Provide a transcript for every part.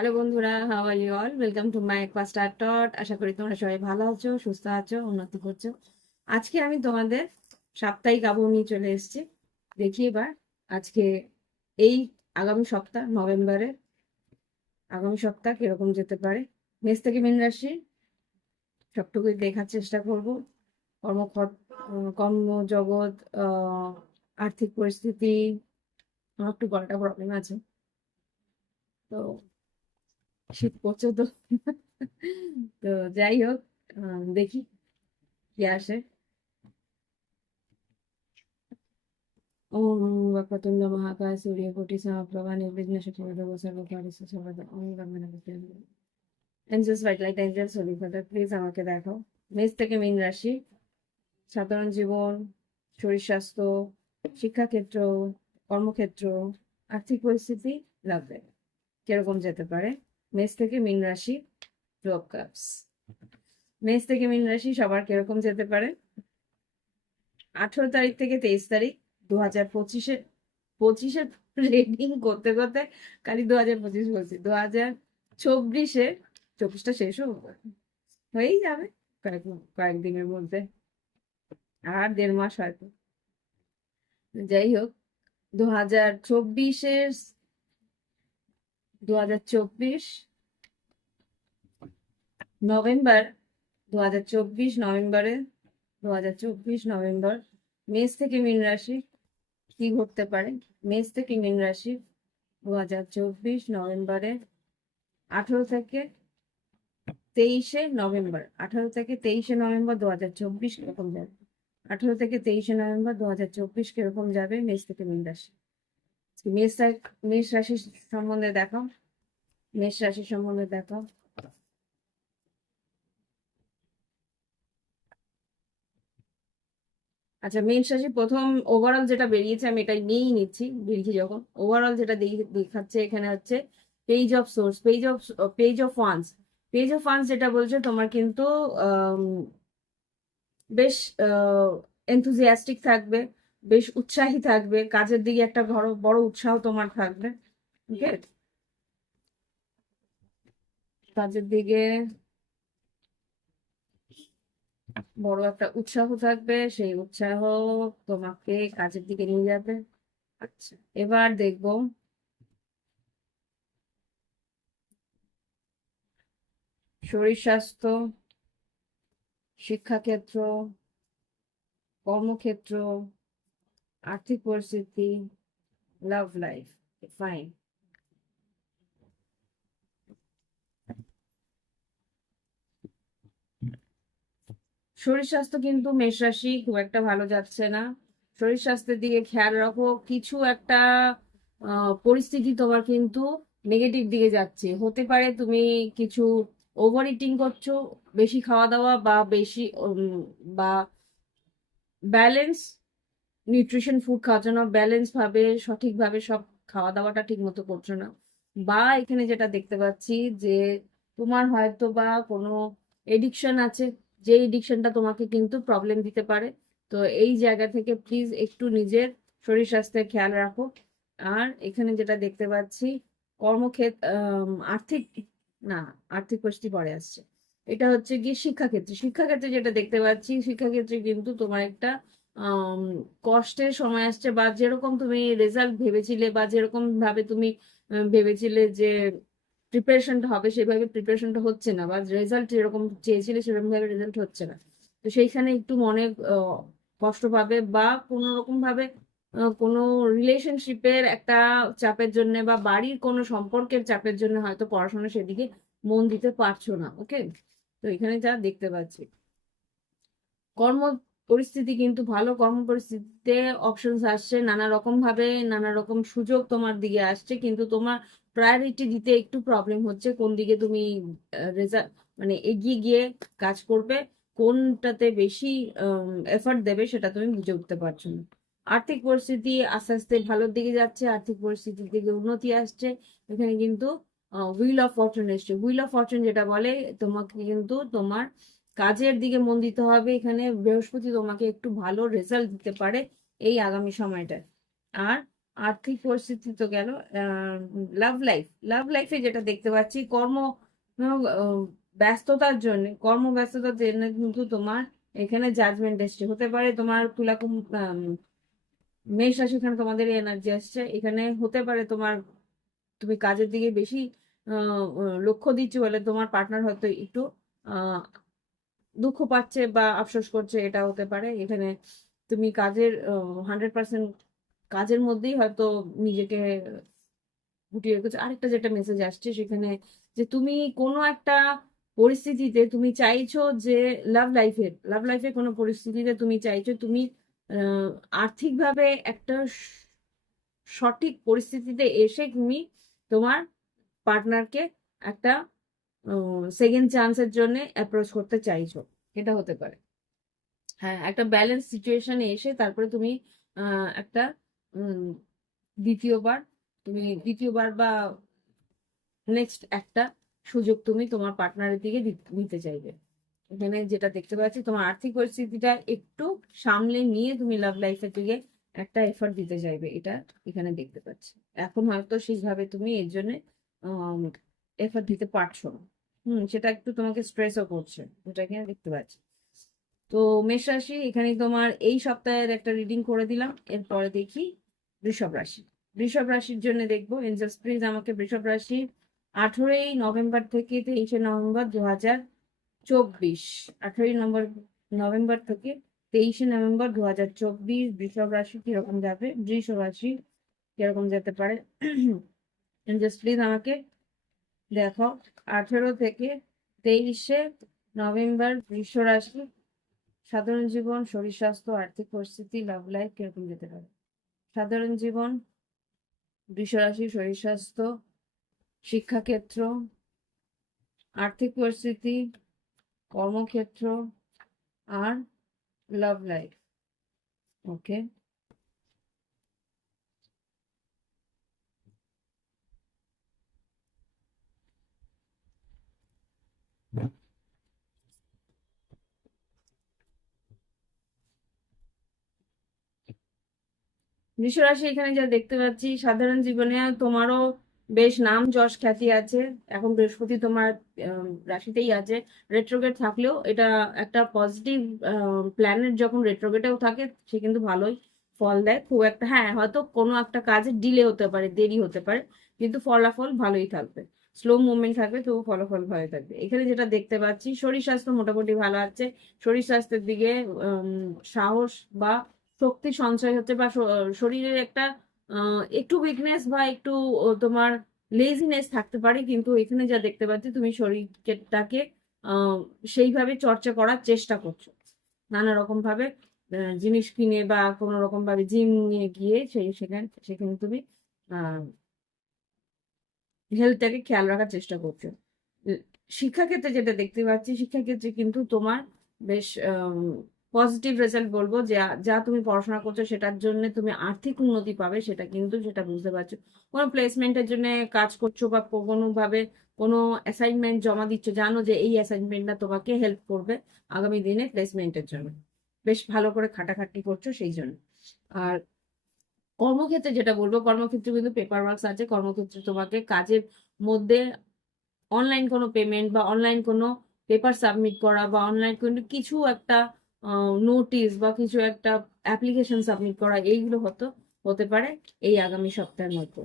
Hello বন্ধুরা, how are you all? Welcome to my star tot. আশা করি তোমরা সবাই ভালো আছো, সুস্থ আছো, উন্নতি করছো। আজকে আমি তোমাদের সাপ্তাহিক আবহাওয়া নিয়ে চলে এসেছি। দেখি এবার আজকে এই আগামী সপ্তাহ নভেম্বরের আগামী সপ্তাহ কিরকম যেতে পারে। মেষ থেকে মীন রাশি সবটুকুই দেখার চেষ্টা করব। কর্মজগৎ, আর্থিক পরিস্থিতি। আমার একটু গলাটা প্রবলেম আছে, তো শীত পড়ছে তো। তো যাই হোক, দেখি কি আসে। ওম वक्रतुंड महाकाय सूर्यकोटि समप्रभा निर्विघ्न शुक्लम्बरधर सर्वकार्येषु सर्वदा Om Ganapati. Angels white light angels holy father, please আমাকে দেখাও মেষ থেকে মীন রাশি সাধারণ জীবন, শরীর স্বাস্থ্য, শিক্ষাক্ষেত্র, কর্মক্ষেত্র, আর্থিক পরিস্থিতি, লাভ লাইফ কিরকম যেতে পারে। মেষ থেকে মীন রাশি, টু অফ কাপস। মেষ থেকে মীন রাশি সবার কিরকম যেতে পারে। 18 তারিখ থেকে 23 তারিখ 2025-এ, পঁচিশে রেডিং করতে করতে খালি 2025 বলছি, 2024-এ, 24টা শেষও হয়েই যাবে কয়েকদিনের মধ্যে, আর 1.5 মাস হয়তো। যাই হোক, 2024-এর 2024 নভেম্বর, 2024 নভেম্বর মেষ থেকে মীন রাশি কি ঘটতে পারে। মেষ থেকে মীন রাশি 2024 নভেম্বরে 18 থেকে 23 নভেম্বর 2024 কিরকম যাবে। 18 থেকে 23 নভেম্বর 2024 কিরকম যাবে মেষ থেকে মীন রাশি। মেষ মেষ রাশি সম্বন্ধে দেখাও, মেষ রাশি সম্বন্ধে দেখাও। আচ্ছা, মেষ রাশি প্রথম ওভারঅল যেটা বেরিয়েছে, আমি এটাই নিয়েই নিচ্ছি, বেরিয়েছি যখন ওভারঅল যেটা দেখাচ্ছে এখানে হচ্ছে page of source, page of wands. Page of wands যেটা বলছে তোমার কিন্তু বেশ এনথুজিয়াস্টিক থাকবে, বেশ উৎসাহী থাকবে, কাজের দিকে একটা বড় উৎসাহ তোমার থাকবে। ওকে, কাজের দিকে বড় একটা উৎসাহ থাকবে, সেই উৎসাহ তোমাকে কাজের দিকে নিয়ে যাবে। আচ্ছা, এবার দেখবো শরীর স্বাস্থ্য, শিক্ষাক্ষেত্র, কর্মক্ষেত্র, আর্থিক পরিস্থিতি, লাভ লাইফ। ফাইন। শরীর স্বাস্থ্য কিন্তু মেষ রাশি খুব একটা ভালো যাচ্ছে না। শরীর স্বাস্থ্যের দিকে খেয়াল রাখো, কিছু একটা পরিস্থিতি তোমার কিন্তু নেগেটিভ দিকে যাচ্ছে। হতে পারে তুমি কিছু ওভার ইটিং করছো, বেশি খাওয়া দাওয়া বা বেশি বা ব্যালেন্স নিউট্রিশন ফুড খাওয়ার জন্য ব্যালেন্স ভাবে সঠিকভাবে সব খাওয়া দাওয়াটা ঠিক মতো করছো না। বা এখানে যেটা দেখতে পাচ্ছি যে তোমার হয়তো বা কোনো এডিকশন আছে, যে এডিকশনটা তোমাকে কিন্তু প্রবলেম দিতে পারে। তো এই জায়গা থেকে প্লিজ একটু নিজের শরীর স্বাস্থ্যের খেয়াল রাখো। আর এখানে যেটা দেখতে পাচ্ছি কর্মক্ষেত্র, আর্থিক, না, আর্থিক পরিস্থিতি পরে আসছে। এটা হচ্ছে গিয়ে শিক্ষাক্ষেত্রে, শিক্ষাক্ষেত্রে যেটা দেখতে পাচ্ছি, শিক্ষাক্ষেত্রে কিন্তু তোমার একটা আম, কষ্টের সময় আসছে, বা যেরকম তুমি রেজাল্ট ভেবেছিলে বা যেরকম ভাবে তুমি ভেবেছিলে যে প্রিপারেশনটা হবে, সেভাবে প্রিপারেশনটা হচ্ছে না, বা রেজাল্ট যেরকম চেয়েছিলে সেরকম ভাবে রেজাল্ট হচ্ছে না। তো সেইখানে একটু মনে কষ্ট পাবে, বা কোনো রকম ভাবে কোনো রিলেশনশিপের একটা চাপের জন্য বা বাড়ির কোনো সম্পর্কের চাপের জন্য হয়তো পড়াশোনা সেদিকে মন দিতে পারছো না। ওকে, তো এখানে যা দেখতে পাচ্ছি কর্ম পরিস্থিতি কিন্তু ভালো, কর্ম পরিস্থিতিতে অপশনস আসছে নানা রকম ভাবে, নানা রকম সুযোগ তোমার দিকে আসছে, কিন্তু তোমার প্রায়োরিটি দিতে একটু প্রবলেম হচ্ছে কোন দিকে তুমি রেজাল্ট মানে এগিয়ে গিয়ে কাজ করবে, কোনটাতে বেশি এফর্ট দেবে সেটা তুমি বুঝে উঠতে পারছো না। আর্থিক পরিস্থিতি আস্তে আস্তে ভালোর দিকে যাচ্ছে, আর্থিক পরিস্থিতির দিকে উন্নতি আসছে। এখানে কিন্তু হুইল অফ ফরচুন এসছে। হুইল অফ ফরচুন যেটা বলে তোমাকে কিন্তু তোমার কাজের দিকে মন দিতে হবে। এখানে বৃহস্পতি তোমাকে একটু ভালো রেজাল্ট দিতে পারে এই আগামী সময়টায়। আর আর্থিক পরিস্থিতি তো গেল। লাভ লাইফে যেটা দেখতে পাচ্ছি, ব্যস্ততার জন্য, কর্মব্যস্ততার জন্য কিন্তু তোমার এখানে জাজমেন্ট এসছে। হতে পারে তোমার মেষ রাশি, এখানে তোমাদের এনার্জি আসছে। এখানে হতে পারে তুমি কাজের দিকে বেশি লক্ষ্য দিচ্ছ বলে তোমার পার্টনার হয়তো একটু আহ দুঃখ পাচ্ছে বা আফসোস করছে, এটা হতে পারে। এখানে তুমি কাজের 100% কাজের মধ্যেই হয়তো নিজেকে গুটিয়ে রেখেছো। আরেকটা যেটা মেসেজ আসছে সেখানে, যে তুমি কোনো একটা পরিস্থিতিতে তুমি চাইছো যে লাভ লাইফে কোনো পরিস্থিতিতে তুমি চাইছো তুমি আহ, আর্থিকভাবে একটা সঠিক পরিস্থিতিতে এসে তুমি তোমার পার্টনারকে একটা সেকেন্ড চান্সের জন্য অ্যাপ্রোচ করতে চাইছো। এটা হতে পারে। হ্যাঁ, একটা ব্যালেন্স সিচুয়েশনে এসে তারপরে তুমি একটা উম, দ্বিতীয়বার দ্বিতীয়বার বা নেক্সট একটা সুযোগ তুমি তোমার পার্টনারের দিকে নিতে চাইবে। এখানে যেটা দেখতে পাচ্ছি, তোমার আর্থিক পরিস্থিতিটা একটু সামলে নিয়ে তুমি লাভ লাইফের দিকে একটা এফর্ট দিতে চাইবে, এটা এখানে দেখতে পাচ্ছি। এখন হয়তো সেইভাবে তুমি এর জন্য এফর্ট দিতে পারছো না। সেটা একটু তোমাকে স্ট্রেসও করছে, এটা এখানে দেখতে পাচ্ছি। তো মেষ রাশি, এখানে তোমার এই সপ্তাহের একটা রিডিং করে দিলাম। এরপরে দেখি বৃষভ রাশি। বৃষভ রাশির জন্য দেখবো, এঞ্জেলস প্লিজ আমাকে বৃষভ রাশি 18ই নভেম্বর থেকে 23শে নভেম্বর 2024, 18ই নভেম্বর থেকে 23শে নভেম্বর 2024 বৃষভ রাশি কিরকম যাবে, বৃষ রাশি কিরকম যেতে পারে। এঞ্জেলস প্লিজ আমাকে দেখো, 18 থেকে 23শে নভেম্বর বৃষ রাশি সাধারণ জীবন, শরীর স্বাস্থ্য, আর্থিক পরিস্থিতি, লাভ লাইফ কিরকম যেতে পারে। সাধারণ জীবন, বৃষরাশি, শরীর স্বাস্থ্য, শিক্ষাক্ষেত্র, আর্থিক পরিস্থিতি, কর্মক্ষেত্র, আর লাভ লাইফ। ওকে, বৃষরাশি, এখানে যা দেখতে পাচ্ছি, সাধারণ জীবনে তোমারও বেশ নাম যশ খ্যাতি আছে। এখন বৃহস্পতি তোমার রাশিতেই আছে। রেট্রোগেট থাকলেও এটা একটা পজিটিভ প্ল্যানেট, যখন রেট্রোগেটেও থাকে সে কিন্তু ভালোই ফল দেয়। খুব একটা, হ্যাঁ, হয়তো কোনো একটা কাজে ডিলে হতে পারে, দেরি হতে পারে, কিন্তু ফলাফল ভালোই থাকবে। স্লো মুভমেন্ট থাকবে, তবু ফলাফল ভালো থাকবে। এখানে যেটা দেখতে পাচ্ছি, শরীর স্বাস্থ্য মোটামুটি ভালো আছে। শরীর স্বাস্থ্যের দিকে সাহস বা শক্তি সঞ্চয় হচ্ছে, বা শরীরের একটা একটু উইকনেস বা একটু তোমার লেজিনেস থাকতে পারে, কিন্তু এখানে যা দেখতে পাচ্ছি তুমি শরীরটাকে আহ, সেইভাবে চর্চা করার চেষ্টা করছো। নানা রকম ভাবে জিনিস কিনে বা কোনো রকম ভাবে জিম নিয়ে গিয়ে সেখানে সেখানে তুমি হেলথটাকে খেয়াল রাখার চেষ্টা করছো। উম, শিক্ষাক্ষেত্রে যেটা দেখতে পাচ্ছি, শিক্ষাক্ষেত্রে কিন্তু তোমার বেশ পজিটিভ রেজাল্ট বলবো। যা যা তুমি পড়াশোনা করছো সেটার জন্য তুমি আর্থিক উন্নতি পাবে, সেটা কিন্তু সেটা বুঝতে পারছো। কোনো প্লেসমেন্টের জন্য কাজ করছো বা কোনো ভাবে কোনো অ্যাসাইনমেন্ট জমা দিচ্ছ, জানো যে এই অ্যাসাইনমেন্টটা তোমাকে হেল্প করবে আগামী দিনে প্লেসমেন্টের জন্য। বেশ ভালো করে খাটাখাটনি করছো সেই জন্য। আর কর্মক্ষেত্রে যেটা বলবো, কর্মক্ষেত্রে কিন্তু পেপার ওয়ার্কস আছে। কর্মক্ষেত্রে তোমাকে কাজের মধ্যে অনলাইন কোনো পেমেন্ট বা অনলাইন কোনো পেপার সাবমিট করা বা অনলাইন কোনো কিছু একটা নোটিশ বা কিছু একটা অ্যাপ্লিকেশন সাবমিট করা, এইগুলো হতে পারে এই আগামী সপ্তাহের মধ্যে।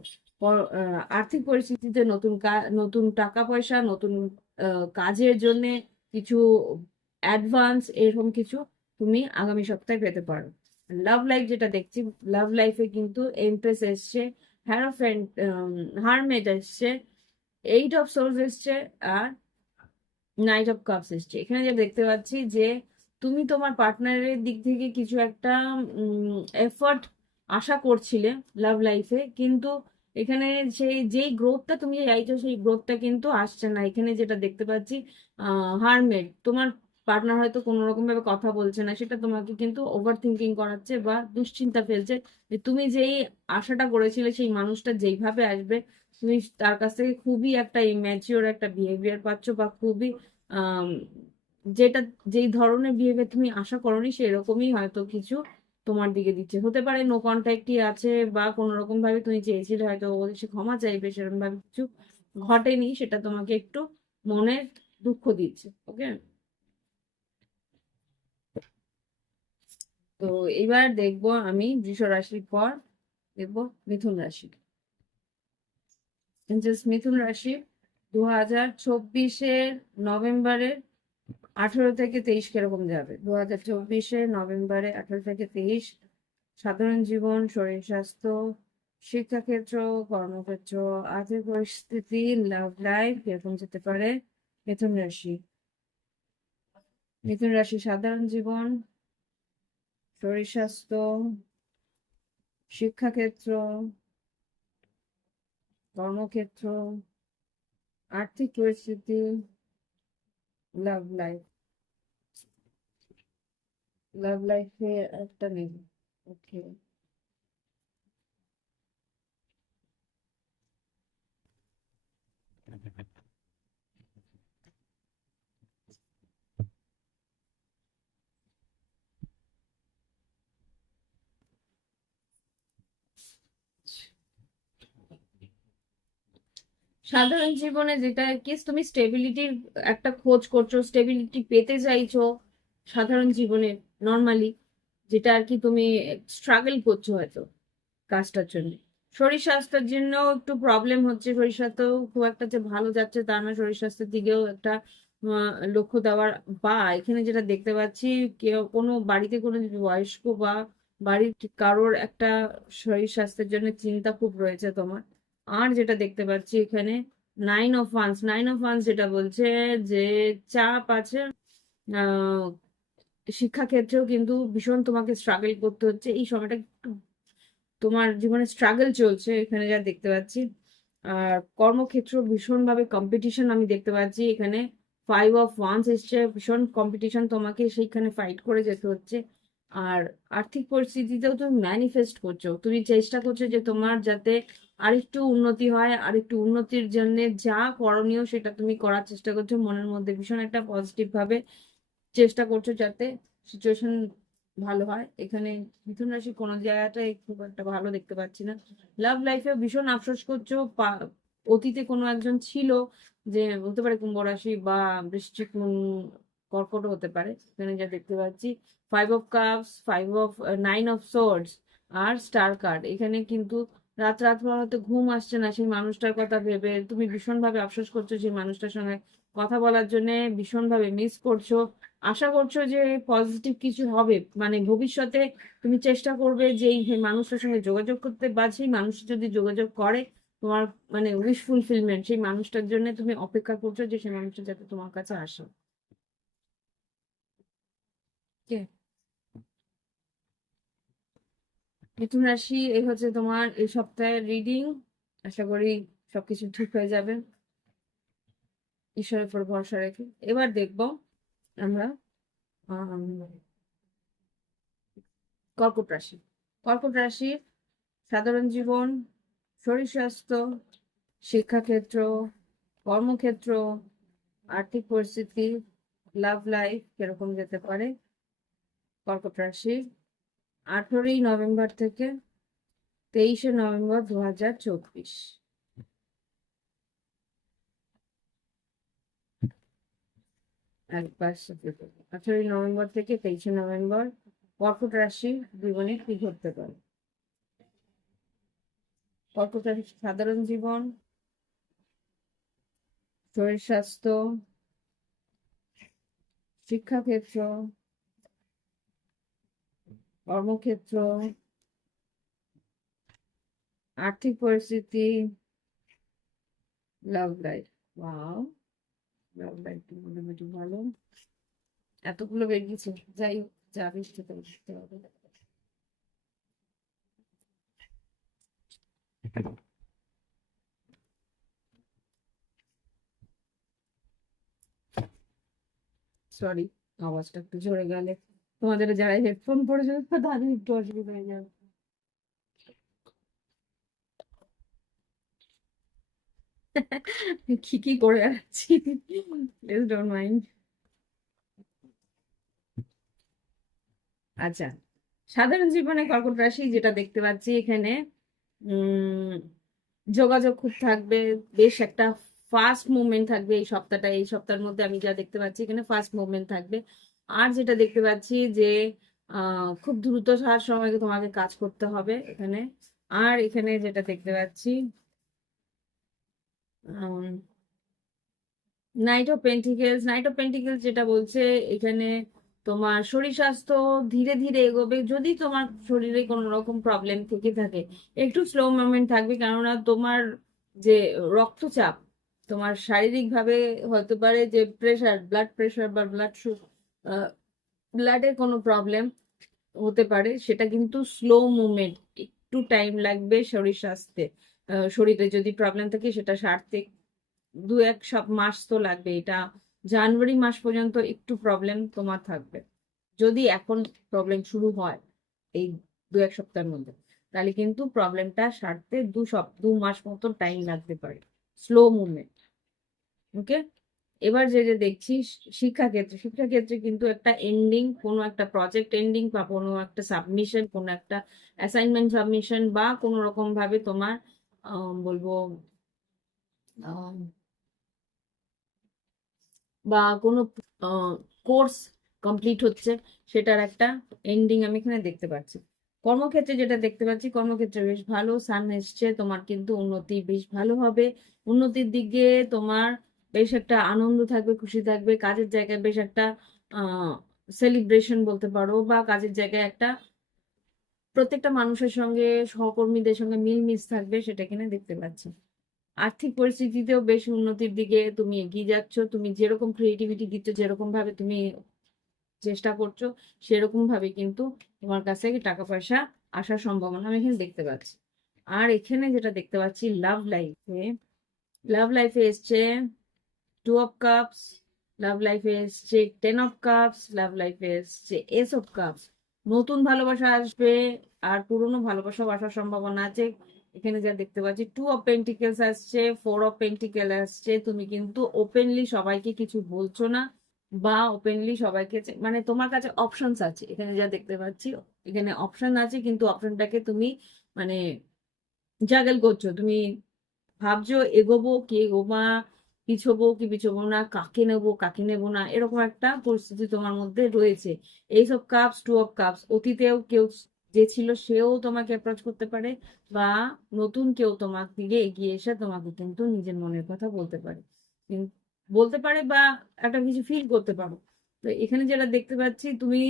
আর্থিক পরিস্থিতিতে নতুন টাকা পয়সা, নতুন কাজের জন্য কিছু অ্যাডভান্স, এরকম কিছু তুমি আগামী সপ্তাহে পেতে পারো। লাভ লাইফ যেটা দেখছি, লাভ লাইফে কিন্তু এমপ্রেস এসছে, হ্যারোফ্যান্ট, হারমেট এসছে, 8 অফ সোর্স এসছে, আর নাইট অফ কাপস এসছে। এখানে যে দেখতে পাচ্ছি যে তুমি তোমার পার্টনারের দিক থেকে কিছু একটা এফর্ট আশা করছিলে লাভ লাইফে, কিন্তু এখানে সেই যেই গ্রোথটা তুমি চাইছো সেই গ্রোথটা কিন্তু আসছে না। এখানে যেটা দেখতে পাচ্ছি, হারমেট, তোমার পার্টনার হয়তো কোনো রকম ভাবে কথা বলছে না, সেটা তোমাকে কিন্তু ওভার থিঙ্কিং করাচ্ছে বা দুশ্চিন্তা ফেলছে, যে তুমি যেই আশাটা করেছিলে সেই মানুষটা যেইভাবে আসবে, তুমি তার কাছ থেকে খুবই একটা ইম্যাচিওর একটা বিহেভিয়ার পাচ্ছ, বা খুবই আম, যেটা যেই ধরনের বিহেভিয়ার তুমি আশা করোনি সেরকমই হয়তো কিছু তোমার দিকে দিচ্ছে, হতে পারে নো কন্ট্যাক্টই আছে, বা কোনো রকম ভাবে তুমি চেয়েছিলে হয়তো ও এসে ক্ষমা চাইবে, সেরকম ভাবে কিছু ঘটেনি, সেটা তোমাকে একটু মনে দুঃখ দিচ্ছে। ওকে, তো এবার দেখবো আমি বৃষ রাশির পর দেখবো মিথুন রাশি। মিথুন রাশি 2024-এর নভেম্বরের 18 থেকে 23 কিরকম যাবে? 2024-এর নভেম্বরে 18 থেকে 23 সাধারণ জীবন, শরীর স্বাস্থ্য, শিক্ষাক্ষেত্র, কর্মক্ষেত্র, আর্থিক পরিস্থিতি, লাভ লাইফ কিরকম যেতে পারে? মিথুন রাশি, মিথুন রাশি সাধারণ জীবন, শরীর স্বাস্থ্য, শিক্ষাক্ষেত্র, কর্মক্ষেত্র, আর্থিক পরিস্থিতি, লাভ লাইফ। লাভ লাইফে একটা নেই। ওকে, সাধারণ জীবনে যেটা কি তুমি স্টেবিলিটির একটা খোঁজ করছো, স্টেবিলিটি পেতে চাইছো সাধারণ জীবনে নর্মালি, যেটা আর কি তুমি স্ট্রাগল করছো হয়তো কাজটার জন্য। শরীর স্বাস্থ্যের জন্য একটু প্রবলেম হচ্ছে, শরীর স্বাস্থ্য খুব একটা যে ভালো যাচ্ছে তা না, শরীর স্বাস্থ্যের দিকেও একটা লক্ষ্য দেওয়ার, বা এখানে যেটা দেখতে পাচ্ছি কেউ কোনো বাড়িতে কোনো বয়স্ক বা বাড়ির কারোর একটা শরীর স্বাস্থ্যের জন্য চিন্তা খুব রয়েছে তোমার। আর যেটা দেখতে পাচ্ছি এখানে নাইন অফ ওয়ান্স, যেটা বলছে যে চাপ আছে, আহ শিক্ষাক্ষেত্রেও কিন্তু ভীষণ তোমাকে স্ট্রাগল করতে হচ্ছে এই সময়টা, একটু তোমার জীবনে স্ট্রাগল চলছে এখানে যা দেখতে পাচ্ছি। আর কর্মক্ষেত্র ভীষণভাবে কম্পিটিশন আমি দেখতে পাচ্ছি এখানে। 5 অফ ওয়ান্স এসছে, ভীষণ কম্পিটিশন, তোমাকে সেইখানে ফাইট করে যেতে হচ্ছে। আর আর্থিক পরিস্থিতিতেও তুমি ম্যানিফেস্ট করছো, তুমি চেষ্টা করছো যে তোমার যাতে আরেকটু উন্নতি হয়, আরেকটু উন্নতির জন্য যা করণীয় সেটা তুমি করার চেষ্টা করছো, মনের মধ্যে ভীষণ একটা পজিটিভ ভাবে চেষ্টা করছো যাতে সিচুয়েশন ভালো হয়। এখানে মিথুন রাশি কোনো জায়গাটাই খুব একটা ভালো দেখতে পাচ্ছি না। লাভ লাইফে ভীষণ আফসোস করছো, অতীতে কোনো একজন ছিল, যে বলতে পারে কুম্ভ রাশি বা বৃশ্চিক, কর্কট হতে পারে, এখানে যা দেখতে পাচ্ছি 5 অফ কাপস, 9 অফ সোর্ডস আর স্টার কার্ড। এখানে কিন্তু রাত রাত ভর হয়তো ঘুম আসছে না সেই মানুষটার কথা ভেবে, তুমি ভীষণভাবে আফসোস করছো, সেই মানুষটার সঙ্গে কথা বলার জন্য ভীষণভাবে মিস করছো। আশা করছো যে পজিটিভ কিছু হবে, মানে ভবিষ্যতে তুমি চেষ্টা করবে যে এই মানুষটার সঙ্গে যোগাযোগ করতে, বা সেই মানুষ যদি যোগাযোগ করে তোমার মানে উইশ ফুলফিলমেন্ট, সেই মানুষটার জন্য তুমি অপেক্ষা করছো যে সেই মানুষটা যাতে তোমার কাছে আসে। Okay? মিথুন রাশি, এই হচ্ছে তোমার এই সপ্তাহের রিডিং। আশা করি সবকিছু ঠিক হয়ে যাবে ঈশ্বরের উপর ভরসা রেখে। এবার দেখবো আমরা আহ কর্কট রাশি। কর্কট রাশির সাধারণ জীবন, শরীর স্বাস্থ্য, শিক্ষাক্ষেত্র, কর্মক্ষেত্র, আর্থিক পরিস্থিতি, লাভ লাইফ কিরকম যেতে পারে? কর্কট রাশি 18 নভেম্বর থেকে 23 নভেম্বর 2024। একবার 18 নভেম্বর থেকে 23 নভেম্বর কর্কট রাশি জীবনে কি ঘটতে পারে? কর্কট রাশি সাধারণ জীবন, শরীর স্বাস্থ্য, শিক্ষাক্ষেত্র, কর্মক্ষেত্র, আর্থিক পরিস্থিতি, love life. Wow, love life মোটামুটি ভালো, এতগুলো বেরিয়েছে, যাই হোক যা বৃষ্টি তো বুঝতে হবে। সরি, আওয়াজটা একটু জোরে গেলে তোমাদের যারা হেডফোন পড়েছে তাদের একটু অসুবিধা হয়ে যাবে। কি কি করে যাচ্ছি, প্লিজ ডোন্ট মাইন্ড। আচ্ছা, সাধারণ জীবনে কর্কট রাশি যেটা দেখতে পাচ্ছি এখানে, উম যোগাযোগ খুব থাকবে, বেশ একটা ফাস্ট মুভমেন্ট থাকবে এই সপ্তাহটা। এই সপ্তাহের মধ্যে আমি যা দেখতে পাচ্ছি এখানে ফাস্ট মুভমেন্ট থাকবে। আর যেটা দেখতে পাচ্ছি যে খুব দ্রুত সার সময় তোমাকে কাজ করতে হবে এখানে। আর এখানে যেটা দেখতে পাচ্ছি, নাইট অফ পেন্টিকেলস যেটা বলছে এখানে, তোমার শরীর স্বাস্থ্য ধীরে ধীরে এগোবে। যদি তোমার শরীরে কোনো রকম প্রবলেম থেকে থাকে, একটু স্লো মুভমেন্ট থাকবে, কেননা তোমার যে রক্তচাপ, তোমার শারীরিক ভাবে হতে পারে যে প্রেশার, ব্লাড প্রেশার বা ব্লাডের কোনো প্রবলেম হতে পারে, সেটা কিন্তু স্লো মুভমেন্ট, একটু টাইম লাগবে শরীর স্বাস্থ্যে। শরীরে যদি প্রবলেম থাকে সেটা সারতে দু এক সব মাস তো লাগবে। এটা জানুয়ারি মাস পর্যন্ত একটু প্রবলেম তোমার থাকবে। যদি এখন প্রবলেম শুরু হয় এই দু এক সপ্তাহের মধ্যে, তাহলে কিন্তু প্রবলেমটা সারতে 2 মাস মতো টাইম লাগতে পারে, স্লো মুভমেন্ট। ওকে, এবার যে যে দেখছি শিক্ষাক্ষেত্রে কিন্তু একটা এন্ডিং, কোনো একটা প্রজেক্ট এন্ডিং বা কোনো একটা সাবমিশন, কোনো একটা অ্যাসাইনমেন্ট সাবমিশন, বা কোনো রকম ভাবে তোমার বলবো বা কোনো কোর্স কমপ্লিট হচ্ছে, সেটার একটা এন্ডিং আমি এখানে দেখতে পাচ্ছি। কর্মক্ষেত্রে যেটা দেখতে পাচ্ছি, কর্মক্ষেত্রে বেশ ভালো সান এসছে, তোমার কিন্তু উন্নতি বেশ ভালো হবে। উন্নতির দিকে তোমার বেশ একটা আনন্দ থাকবে, খুশি থাকবে। কাজের জায়গায় বেশ একটা সেলিব্রেশন বলতে পারো, বা কাজের জায়গায় একটা প্রত্যেকটা মানুষের সঙ্গে, সহকর্মীদের সঙ্গে মিলমিশ থাকবে, সেটা এখানে দেখতে পাচ্ছি। আর্থিক পরিস্থিতিতেও বেশ উন্নতির দিকে তুমি এগিয়ে যাচ্ছ। তুমি যেরকম ক্রিয়েটিভিটি দিচ্ছ, যেরকম ভাবে তুমি চেষ্টা করছো, সেরকম ভাবে কিন্তু তোমার কাছ থেকে টাকা পয়সা আসার সম্ভাবনা আমি এখানে দেখতে পাচ্ছি। আর এখানে যেটা দেখতে পাচ্ছি, লাভ লাইফে এসছে 2 অফ কাপস, লাভ লাইফে এসছে 10 অফ কাপস, লাভ লাইফে এসছে এস অফ কাপস। নতুন ভালোবাসা আসবে, আর পুরনো ভালোবাসাও আসার সম্ভাবনা আছে। এখানে যা দেখতে পাচ্ছি, 2 অফ পেন্টিকেলস আসছে, 4 অফ পেন্টিকেল আসছে। তুমি কিন্তু ওপেনলি সবাইকে কিছু বলছো না, বা ওপেনলি সবাইকে মানে তোমার কাছে অপশনস আছে এখানে যা দেখতে পাচ্ছি। এখানে অপশন আছে, কিন্তু অপশনটাকে তুমি মানে জাগল করছো। তুমি ভাবছো এগোবো কি এগোবো না, পিছবো কি পিছবো না, কাকে নেবো কাকে নেবো না, এরকম একটা পরিস্থিতি তোমার মধ্যে রয়েছে। এইসব কাপস, 2 অফ কাপস, অতীতেও কেউ যে ছিল সেও তোমাকে অ্যাপ্রোচ করতে পারে, বা নতুন কেউ তোমার দিকে এগিয়ে এসে তোমাকে কিন্তু নিজের মনের কথা বলতে পারে। বলতে পারে বা একটা কিছু ফিল করতে পারো। তো এখানে যেটা দেখতে পাচ্ছি, তুমি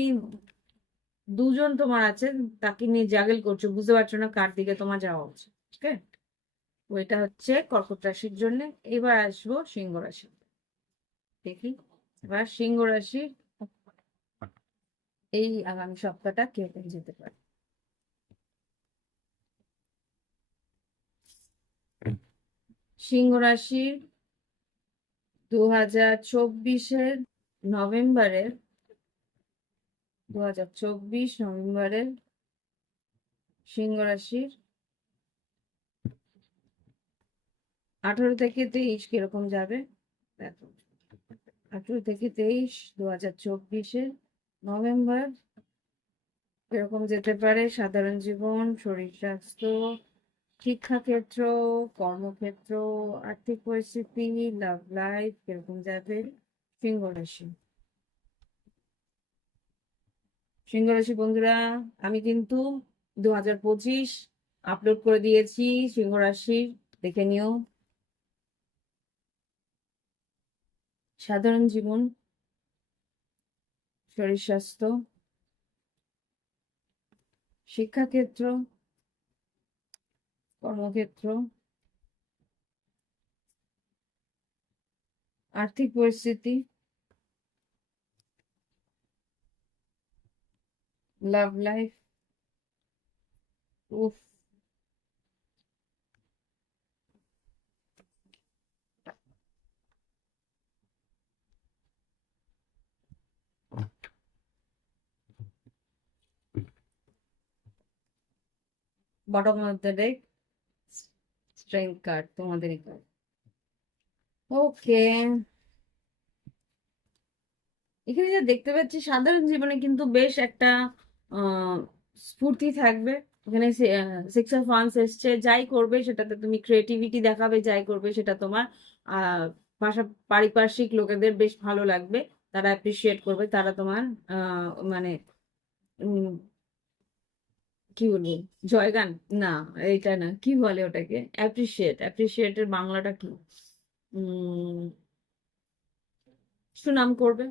দুজন তোমার আছে, তাকে নিয়ে জাগল করছো, বুঝতে পারছো না কার দিকে তোমার যাওয়া উচিত। ঠিক আছে, ওইটা হচ্ছে কর্কট রাশির জন্য। এবার আসবো সিংহ রাশি, দেখি এবার সিংহ রাশি এই আগামী সপ্তাহটা কিরকম যেতে পারে। সিংহ রাশির 2024-এর নভেম্বরের 2024 নভেম্বরের সিংহ রাশির 18 থেকে 23 কিরকম যাবে দেখো। 18 থেকে 23 2024-এর নভেম্বর এরকম যেতে পারে। সাধারণ জীবন, শরীর স্বাস্থ্য, শিক্ষাক্ষেত্র, কর্মক্ষেত্র, আর্থিক পরিস্থিতি, লাভ লাইফ কিরকম যাবে। সিংহ রাশি, সিংহ রাশি বন্ধুরা, আমি কিন্তু 2025 আপলোড করে দিয়েছি সিংহ রাশির, দেখে নিও। সাধারণ জীবন, শরীর স্বাস্থ্য, শিক্ষাক্ষেত্র, কর্মক্ষেত্র, আর্থিক পরিস্থিতি, লাভ লাইফ। উফ, bottom of the deck, strength card, তোমাদেরই কার্ড। ওকে, এখানে যা দেখতে পাচ্ছি, সাধারণ জীবনে কিন্তু বেশ একটা স্ফূর্তি থাকবে। এখানে 6 of Wands এসছে, যাই করবে সেটাতে তুমি ক্রিয়েটিভিটি দেখাবে, যাই করবে সেটা তোমার পাশা পারিপার্শ্বিক লোকেদের বেশ ভালো লাগবে, তারা অ্যাপ্রিসিয়েট করবে, তারা তোমার মানে উম, কি বলবো, জয়গান না, এটা না, কি বলে ওটাকে, অ্যাপ্রিসিয়েটের বাংলাটা কি, উম সুনাম করবে,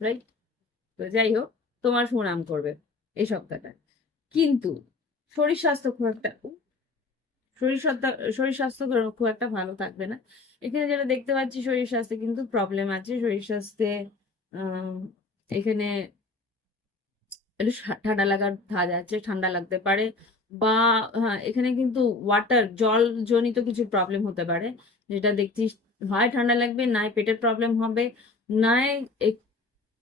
রাইট? তো যাই হোক, তোমার সুনাম করবে এই সপ্তাহটা। কিন্তু শরীর স্বাস্থ্য খুব একটা শরীর স্বাস্থ্য শরীর স্বাস্থ্য খুব একটা ভালো থাকবে না। এখানে যেটা দেখতে পাচ্ছি, শরীর স্বাস্থ্যে কিন্তু প্রবলেম আছে। শরীর স্বাস্থ্যে আহ এখানে একটু ঠান্ডা লাগার ধাঁচ আছে, ঠান্ডা লাগতে পারে, বা হ্যাঁ এখানে কিন্তু জল জনিত কিছু প্রবলেম হতে পারে, যেটা দেখছি হয় ঠান্ডা লাগবে, নাই পেটের প্রবলেম হবে, নাই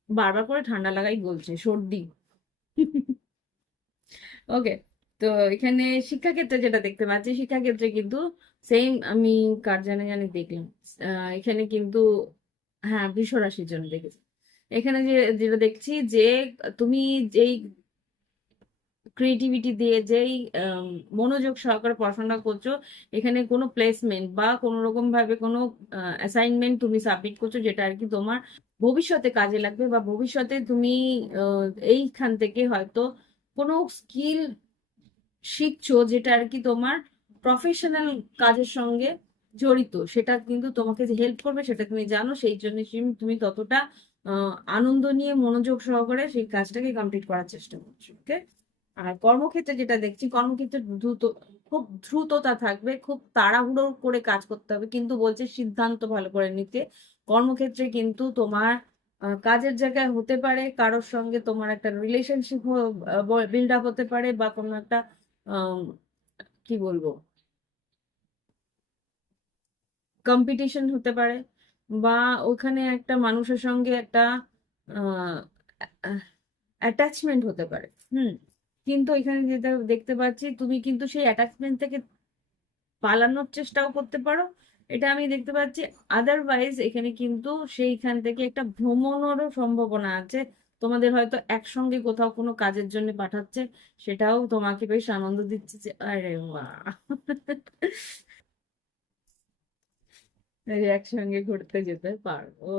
বারবার করে ঠান্ডা লাগাই বলছে, সর্দি। ওকে। তো এখানে শিক্ষাক্ষেত্রে যেটা দেখতে পাচ্ছি, শিক্ষাক্ষেত্রে কিন্তু সেম, আমি কার জানি দেখলাম, এখানে কিন্তু হ্যাঁ বৃষ রাশির জন্য দেখেছি। এখানে যেটা দেখছি যে তুমি যেই ক্রিয়েটিভিটি দিয়ে যেই মনোযোগ সহকারে পড়াশোনা করছো, এখানে কোনো প্লেসমেন্ট বা কোনো রকম ভাবে কোনো অ্যাসাইনমেন্ট তুমি সাবমিট করছো, যেটা আর কি তোমার ভবিষ্যতে কাজে লাগবে, বা ভবিষ্যতে তুমি আহ, এইখান থেকে হয়তো কোনো স্কিল শিখছো, যেটা আর কি তোমার প্রফেশনাল কাজের সঙ্গে জড়িত, সেটা কিন্তু তোমাকে যে হেল্প করবে সেটা তুমি জানো, সেই জন্য তুমি ততটা আনন্দ নিয়ে মনোযোগ সহকারে সেই কাজটাকে কমপ্লিট করার চেষ্টা করছো। ওকে। আর কর্মক্ষেত্রে যেটা দেখছি, কর্মক্ষেত্রে খুব দ্রুততা থাকবে, খুব তাড়াহুড়ো করে কাজ করতে হবে, কিন্তু বলছে সিদ্ধান্ত ভালো করে নিতে। কর্মক্ষেত্রে কিন্তু তোমার কাজের জায়গায় হতে পারে কারোর সঙ্গে তোমার একটা রিলেশনশিপ বিল্ড আপ হতে পারে, বা কোনো একটা আম, কি বলবো, কম্পিটিশন হতে পারে, বা ওখানে একটা মানুষের সঙ্গে একটা অ্যাটাচমেন্ট হতে পারে। হুম। কিন্তু এখানে যেটা দেখতে পাচ্ছি, তুমি কিন্তু সেই অ্যাটাচমেন্ট থেকে পালানোর চেষ্টাও করতে পারো, এটা আমি দেখতে পাচ্ছি। আদারওয়াইজ এখানে কিন্তু সেইখান থেকে একটা ভ্রমণেরও সম্ভাবনা আছে, তোমাদের হয়তো একসঙ্গে কোথাও কোনো কাজের জন্য পাঠাচ্ছে, সেটাও তোমাকে বেশ আনন্দ দিচ্ছে যে আরে বাহ, একসঙ্গে ঘুরতে যেতে পারবো,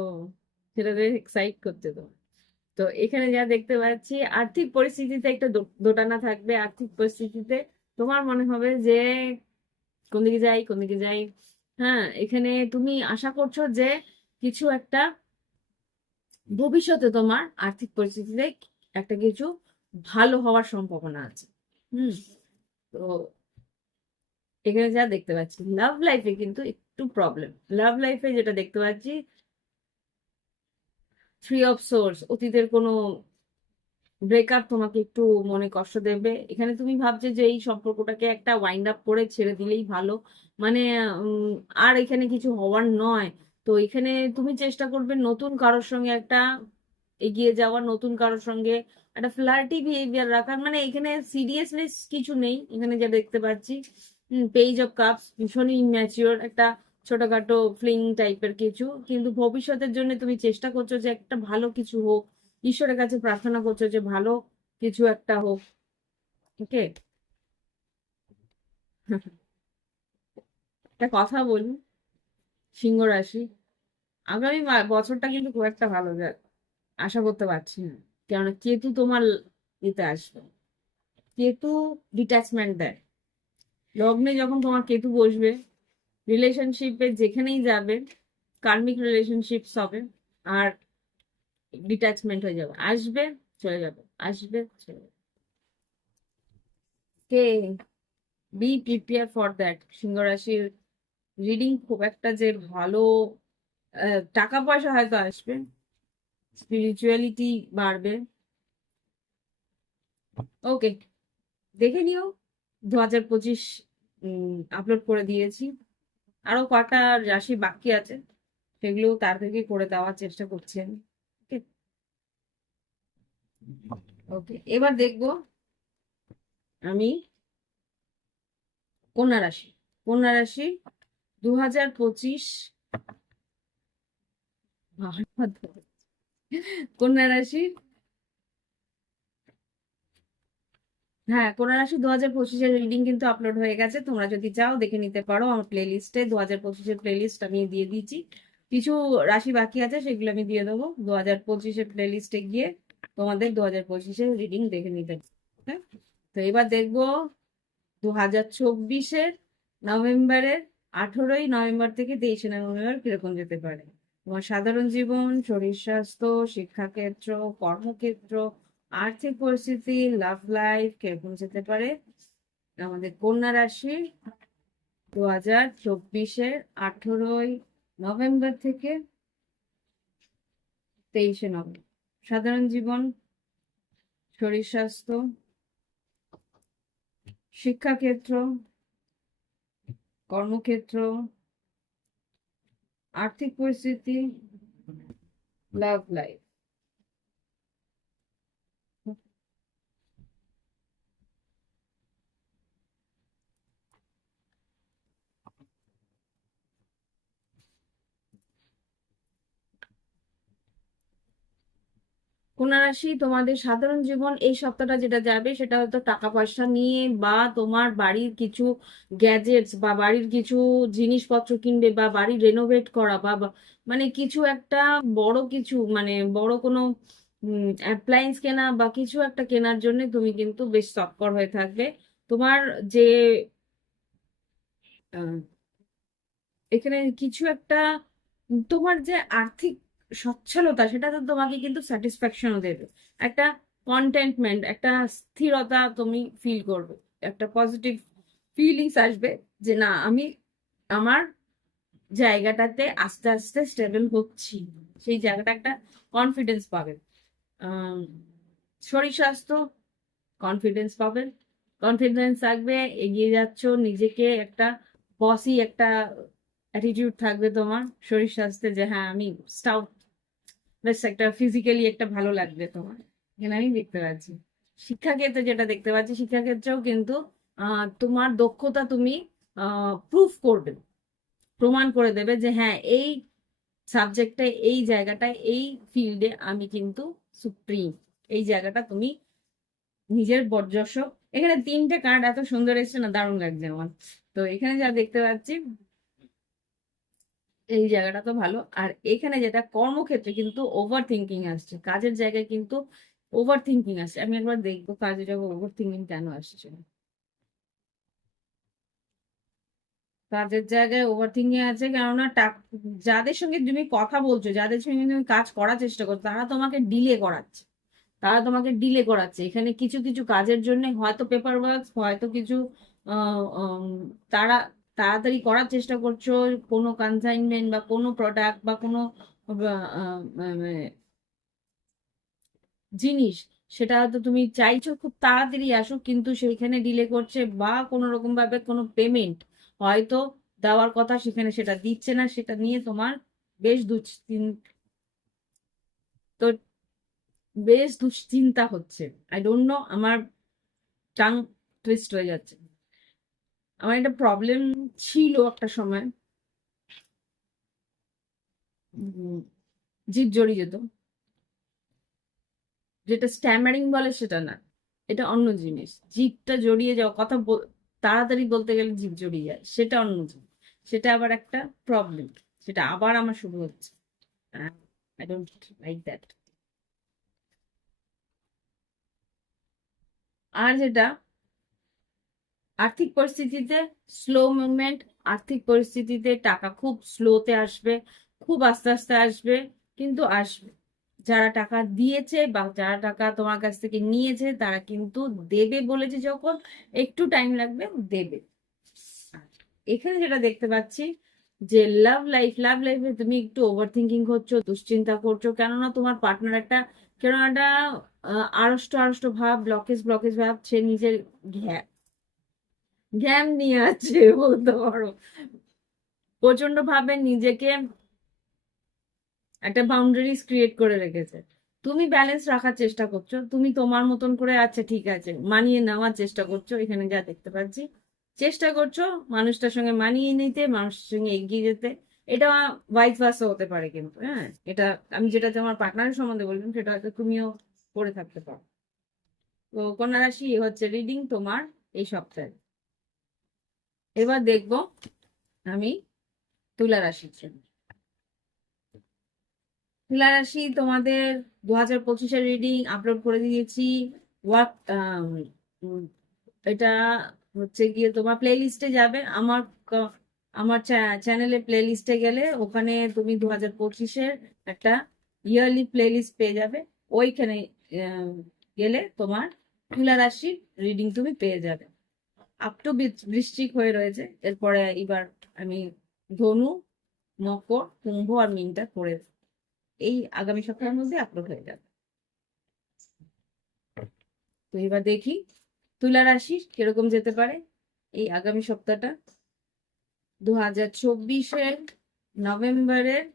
সেটা এক্সাইট করছে তো। তো এখানে যা দেখতে পাচ্ছি, আর্থিক পরিস্থিতিতে একটা দোটানা থাকবে, আর্থিক পরিস্থিতিতে তোমার মনে হবে যে কোন দিকে যাই কোন দিকে যাই। হ্যাঁ, এখানে তুমি আশা করছো যে কিছু একটা ভবিষ্যতে তোমার আর্থিক পরিস্থিতিতে একটা কিছু ভালো হওয়ার সম্ভাবনা আছে। হুম। তো এখানে যা দেখতে পাচ্ছি, লাভ লাইফে কিন্তু একটু প্রবলেম। লাভ লাইফে যেটা দেখতে পাচ্ছি, 3 of Swords, অতীতের কোনো ব্রেকআপ তোমাকে একটু মনে কষ্ট দেবে। এখানে তুমি ভাবছো যে এই সম্পর্কটাকে একটা ওয়াইন্ড আপ করে ছেড়ে দিলেই ভালো, মানে উম, আর এখানে কিছু হওয়ার নয়। তো এখানে তুমি চেষ্টা করবে নতুন কারোর সঙ্গে একটা এগিয়ে যাওয়ার, নতুন কারোর সঙ্গে একটা ফ্লার্টি বিহেভিয়ার রাখার, মানে এখানে সিরিয়াসনেস কিছু নেই এখানে যা দেখতে পাচ্ছি। পেজ অফ কাপস ভীষণই ইম্যাচিওর, একটা ছোটখাটো ফ্লিং টাইপের কিছু, কিন্তু ভবিষ্যতের জন্য তুমি চেষ্টা করছো যে একটা ভালো কিছু হোক, ঈশ্বরের কাছে প্রার্থনা করছো যে ভালো কিছু একটা হোক। ওকে। একটা কথা বলি, সিংহ রাশি, আগামী বছরটা কিন্তু খুব একটা ভালো যায় আশা করতে পারছি না, কেননা কেতু তোমার ইতে আসবে। কেতু ডিট্যাচমেন্ট দেয়, লগ্নে যখন তোমার কেতু বসবে, রিলেশনশিপে যেখানেই যাবে কার্মিক রিলেশনশিপস হবে, আর ডিট্যাচমেন্ট হয়ে যাবে, আসবে চলে যাবে, আসবে চলে যাবে। K B prepare for that. সিংহ রাশির রিডিং খুব একটা যে ভালো, টাকা পয়সা হয়তো আসবে, স্পিরিচুয়ালিটি বাড়বে। ওকে, দেখে নিও। 2025 আপলোড করে দিয়েছি, আরো কটা রাশি বাকি আছে, সেগুলো তাড়াতাড়ি করে দেওয়ার চেষ্টা করছি আমি। ওকে। ওকে, এবার দেখবো আমি কন্যা রাশি। কন্যা রাশি 2025, কন্যা রাশি হ্যাঁ, কন্যা রাশি 2025-এর রিডিং কিন্তু আপলোড হয়ে গেছে, তোমরা যদি চাও দেখে নিতে পারো আমার প্লে লিস্টে। 2025-এর প্লে লিস্ট আমি দিয়ে দিয়েছি, কিছু রাশি বাকি আছে সেগুলো আমি দিয়ে দেবো 2025-এর প্লে লিস্টে গিয়ে তোমাদের 2025-এর রিডিং দেখে নিতে পারো। হ্যাঁ, তো এবার দেখবো 2024-এর নভেম্বরের 18ই নভেম্বর থেকে 23শে নভেম্বর কিরকম যেতে পারে তোমার সাধারণ জীবন, শরীর স্বাস্থ্য, শিক্ষাক্ষেত্র, কর্মক্ষেত্র, আর্থিক পরিস্থিতি, লাভ লাইফ কিরকম যেতে পারে আমাদের কন্যা রাশি 2024-এর 18ই নভেম্বর থেকে 23শে নভেম্বর। সাধারণ জীবন, শরীর স্বাস্থ্য, শিক্ষাক্ষেত্র, কর্মক্ষেত্র, আর্থিক পরিস্থিতি, লাভ লাইফ। কন্যা রাশি, তোমাদের সাধারণ জীবন এই সপ্তাহটা যেটা যাবে সেটা হয়তো টাকা পয়সা নিয়ে, বা তোমার বাড়ির কিছু গ্যাজেটস বা বাড়ির কিছু জিনিসপত্র কিনবে, বা বাড়ি রেনোভেট করা, বা মানে কিছু একটা বড় কিছু, মানে বড় কোনো অ্যাপ্লায়েন্স কেনা বা কিছু একটা কেনার জন্য তুমি কিন্তু বেশ তৎপর হয়ে থাকবে। তোমার যে আহ, এখানে কিছু একটা, তোমার যে আর্থিক সচ্ছলতা সেটা তো তোমাকে কিন্তু স্যাটিসফ্যাকশনও দেবে, একটা কন্টেন্টমেন্ট, একটা স্থিরতা তুমি ফিল করবে, একটা পজিটিভ ফিলিংস আসবে যে না আমি আমার জায়গাটাতে আস্তে আস্তে স্টেবল হচ্ছি, সেই জায়গাটা একটা কনফিডেন্স পাবে। আহ শরীর স্বাস্থ্য, কনফিডেন্স পাবেন, কনফিডেন্স থাকবে, এগিয়ে যাচ্ছ, নিজেকে একটা বসি একটা অ্যাটিটিউড থাকবে তোমার শরীর স্বাস্থ্যে, যে হ্যাঁ আমি স্টাউট, বেশ একটা ফিজিক্যালি একটা ভালো লাগবে তোমার, এখানে আমি দেখতে পাচ্ছি। শিক্ষাক্ষেত্রে যেটা দেখতে পাচ্ছি, শিক্ষাক্ষেত্রেও কিন্তু তোমার দক্ষতা তুমি প্রুফ করবে, প্রমাণ করে দেবে যে হ্যাঁ এই সাবজেক্টে, এই জায়গাটায়, এই ফিল্ডে আমি কিন্তু সুপ্রিম, এই জায়গাটা তুমি নিজের বর্জস্ব। এখানে 3টে কার্ড এত সুন্দর এসছে না, দারুণ লাগছে আমার। তো এখানে যা দেখতে পাচ্ছি এই জায়গাটা তো ভালো, আর এখানে যেটা কর্মক্ষেত্রে কিন্তু ওভার থিঙ্কিং আসছে, কাজের জায়গায় কিন্তু ওভার থিঙ্কিং আসছে। আমি একবার দেখবো কাজে যাবো ওভার থিঙ্কিং কেন আসছে। কাজের জায়গায় ওভার থিঙ্কিং আছে কেননা যাদের সঙ্গে তুমি কথা বলছো, যাদের সঙ্গে তুমি কাজ করার চেষ্টা করছো, তারা তোমাকে ডিলে করাচ্ছে, তারা তোমাকে ডিলে করাচ্ছে এখানে কিছু কিছু কাজের জন্য, হয়তো পেপার ওয়ার্ক, হয়তো কিছু তারা তাড়াতাড়ি করার চেষ্টা করছো, কোনো কনসাইনমেন্ট বা কোনো প্রোডাক্ট বা কোনো মানে জিনিস, সেটা হয়তো তুমি চাইছো খুব তাড়াতাড়ি আসুক, কিন্তু সেইখানে ডিলে করছে, বা কোনো রকম ভাবে কোনো পেমেন্ট হয়তো দেওয়ার কথা সেখানে সেটা দিচ্ছে না, সেটা নিয়ে তোমার বেশ তো বেশ দুশ্চিন্তা হচ্ছে। আই ডোন্ট নো, আমার টাং টুইস্ট হয়ে যাচ্ছে। আমার একটা প্রবলেম ছিল একটা সময়, জিভ জড়িয়ে যেত, যেটা স্ট্যামারিং বলে সেটা না, এটা অন্য জিনিস। জিভটা জড়িয়ে যাওয়া, কথা তাড়াতাড়ি বলতে গেলে জিভ জড়িয়ে যায়, সেটা অন্য জিনিস, সেটা আবার একটা প্রবলেম, সেটা আবার আমার শুরু হচ্ছে। I don't like that. আর যেটা আর্থিক পরিস্থিতিতে স্লো মুভমেন্ট, আর্থিক পরিস্থিতিতে টাকা খুব স্লোতে আসবে, খুব আস্তে আস্তে আসবে, কিন্তু আসবে। যারা টাকা দিয়েছে বা যারা টাকা তোমার কাছ থেকে নিয়েছে তারা কিন্তু দেবে বলেছে, যখন একটু টাইম লাগবে দেবে। এখানে যেটা দেখতে পাচ্ছি যে লাভ লাইফে তুমি একটু ওভার থিঙ্কিং করছো, দুশ্চিন্তা করছো, কেননা তোমার পার্টনার একটা কেন একটা আড়ষ্ট আড়ষ্ট ভাব, ব্লকেজ ব্লকেজ ভাব, সে নিজের জ্ঞান নিয়ে আছে বলতে পারো, প্রচন্ড ভাবে নিজেকে একটা বাউন্ডারিজ ক্রিয়েট করে রেখেছে। তুমি ব্যালেন্স রাখার চেষ্টা করছো, তুমি তোমার মতন করে, আচ্ছা ঠিক আছে, মানিয়ে নেওয়ার চেষ্টা করছো, এখানে যা দেখতে পাচ্ছি চেষ্টা করছো মানুষটার সঙ্গে মানিয়ে নিতে, মানুষের সঙ্গে এগিয়ে যেতে। এটা ভাইস ভার্সা হতে পারে কিন্তু, হ্যাঁ, এটা আমি যেটা তোমার পার্টনারের সম্বন্ধে বললাম সেটা হয়তো তুমিও করে থাকতে পারো। তো কন্যা রাশি হচ্ছে রিডিং তোমার এই সপ্তাহে। এবার দেখবো আমি তুলা রাশির জন্য। তুলা রাশি তোমাদের 2025-এর রিডিং আপলোড করে দিয়েছি। ওয়ার্ক এটা হচ্ছে গিয়ে তোমার প্লে লিস্টে যাবে। আমার চ্যানেলে প্লে লিস্টে গেলে ওখানে তুমি 2025-এর একটা ইয়ারলি প্লে লিস্ট পেয়ে যাবে। ওইখানে আহ, গেলে তোমার তুলা রাশির রিডিং তুমি পেয়ে যাবে। আপ টু বৃশ্চিক হয়ে রয়েছে, এরপরে এবার আমি ধনু, মকর, কুম্ভ আর মীনটা করে এই আগামী সপ্তাহের মধ্যে আপলোড হয়ে যাবে। তো এবার দেখি তুলা রাশি কিরকম যেতে পারে এই আগামী সপ্তাহটা। 2024-এর নভেম্বরের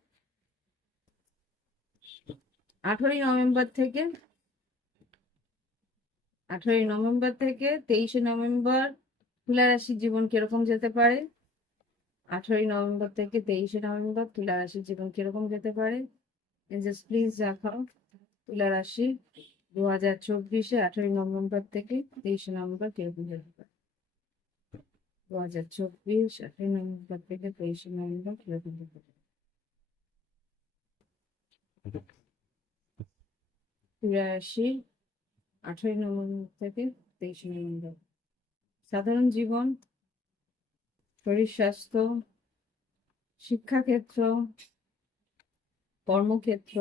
18ই নভেম্বর থেকে 23শে নভেম্বর তুলা রাশির জীবন কিরকম যেতে পারে। 18ই নভেম্বর থেকে 23শে নভেম্বর তুলা রাশির জীবন কিরকম যেতে পারে। জাস্ট প্লিজ দেখাও তুলা রাশি 2024-এ 18ই নভেম্বর থেকে 23শে নভেম্বর কিরকম যেতে পারে। 2024 18ই নভেম্বর থেকে 23শে নভেম্বর কিরকম যেতে পারে। তুলা রাশি 18ই নভেম্বর থেকে 23শে নভেম্বর। সাধারণ জীবন, শরীর স্বাস্থ্য, শিক্ষাক্ষেত্র, কর্মক্ষেত্র,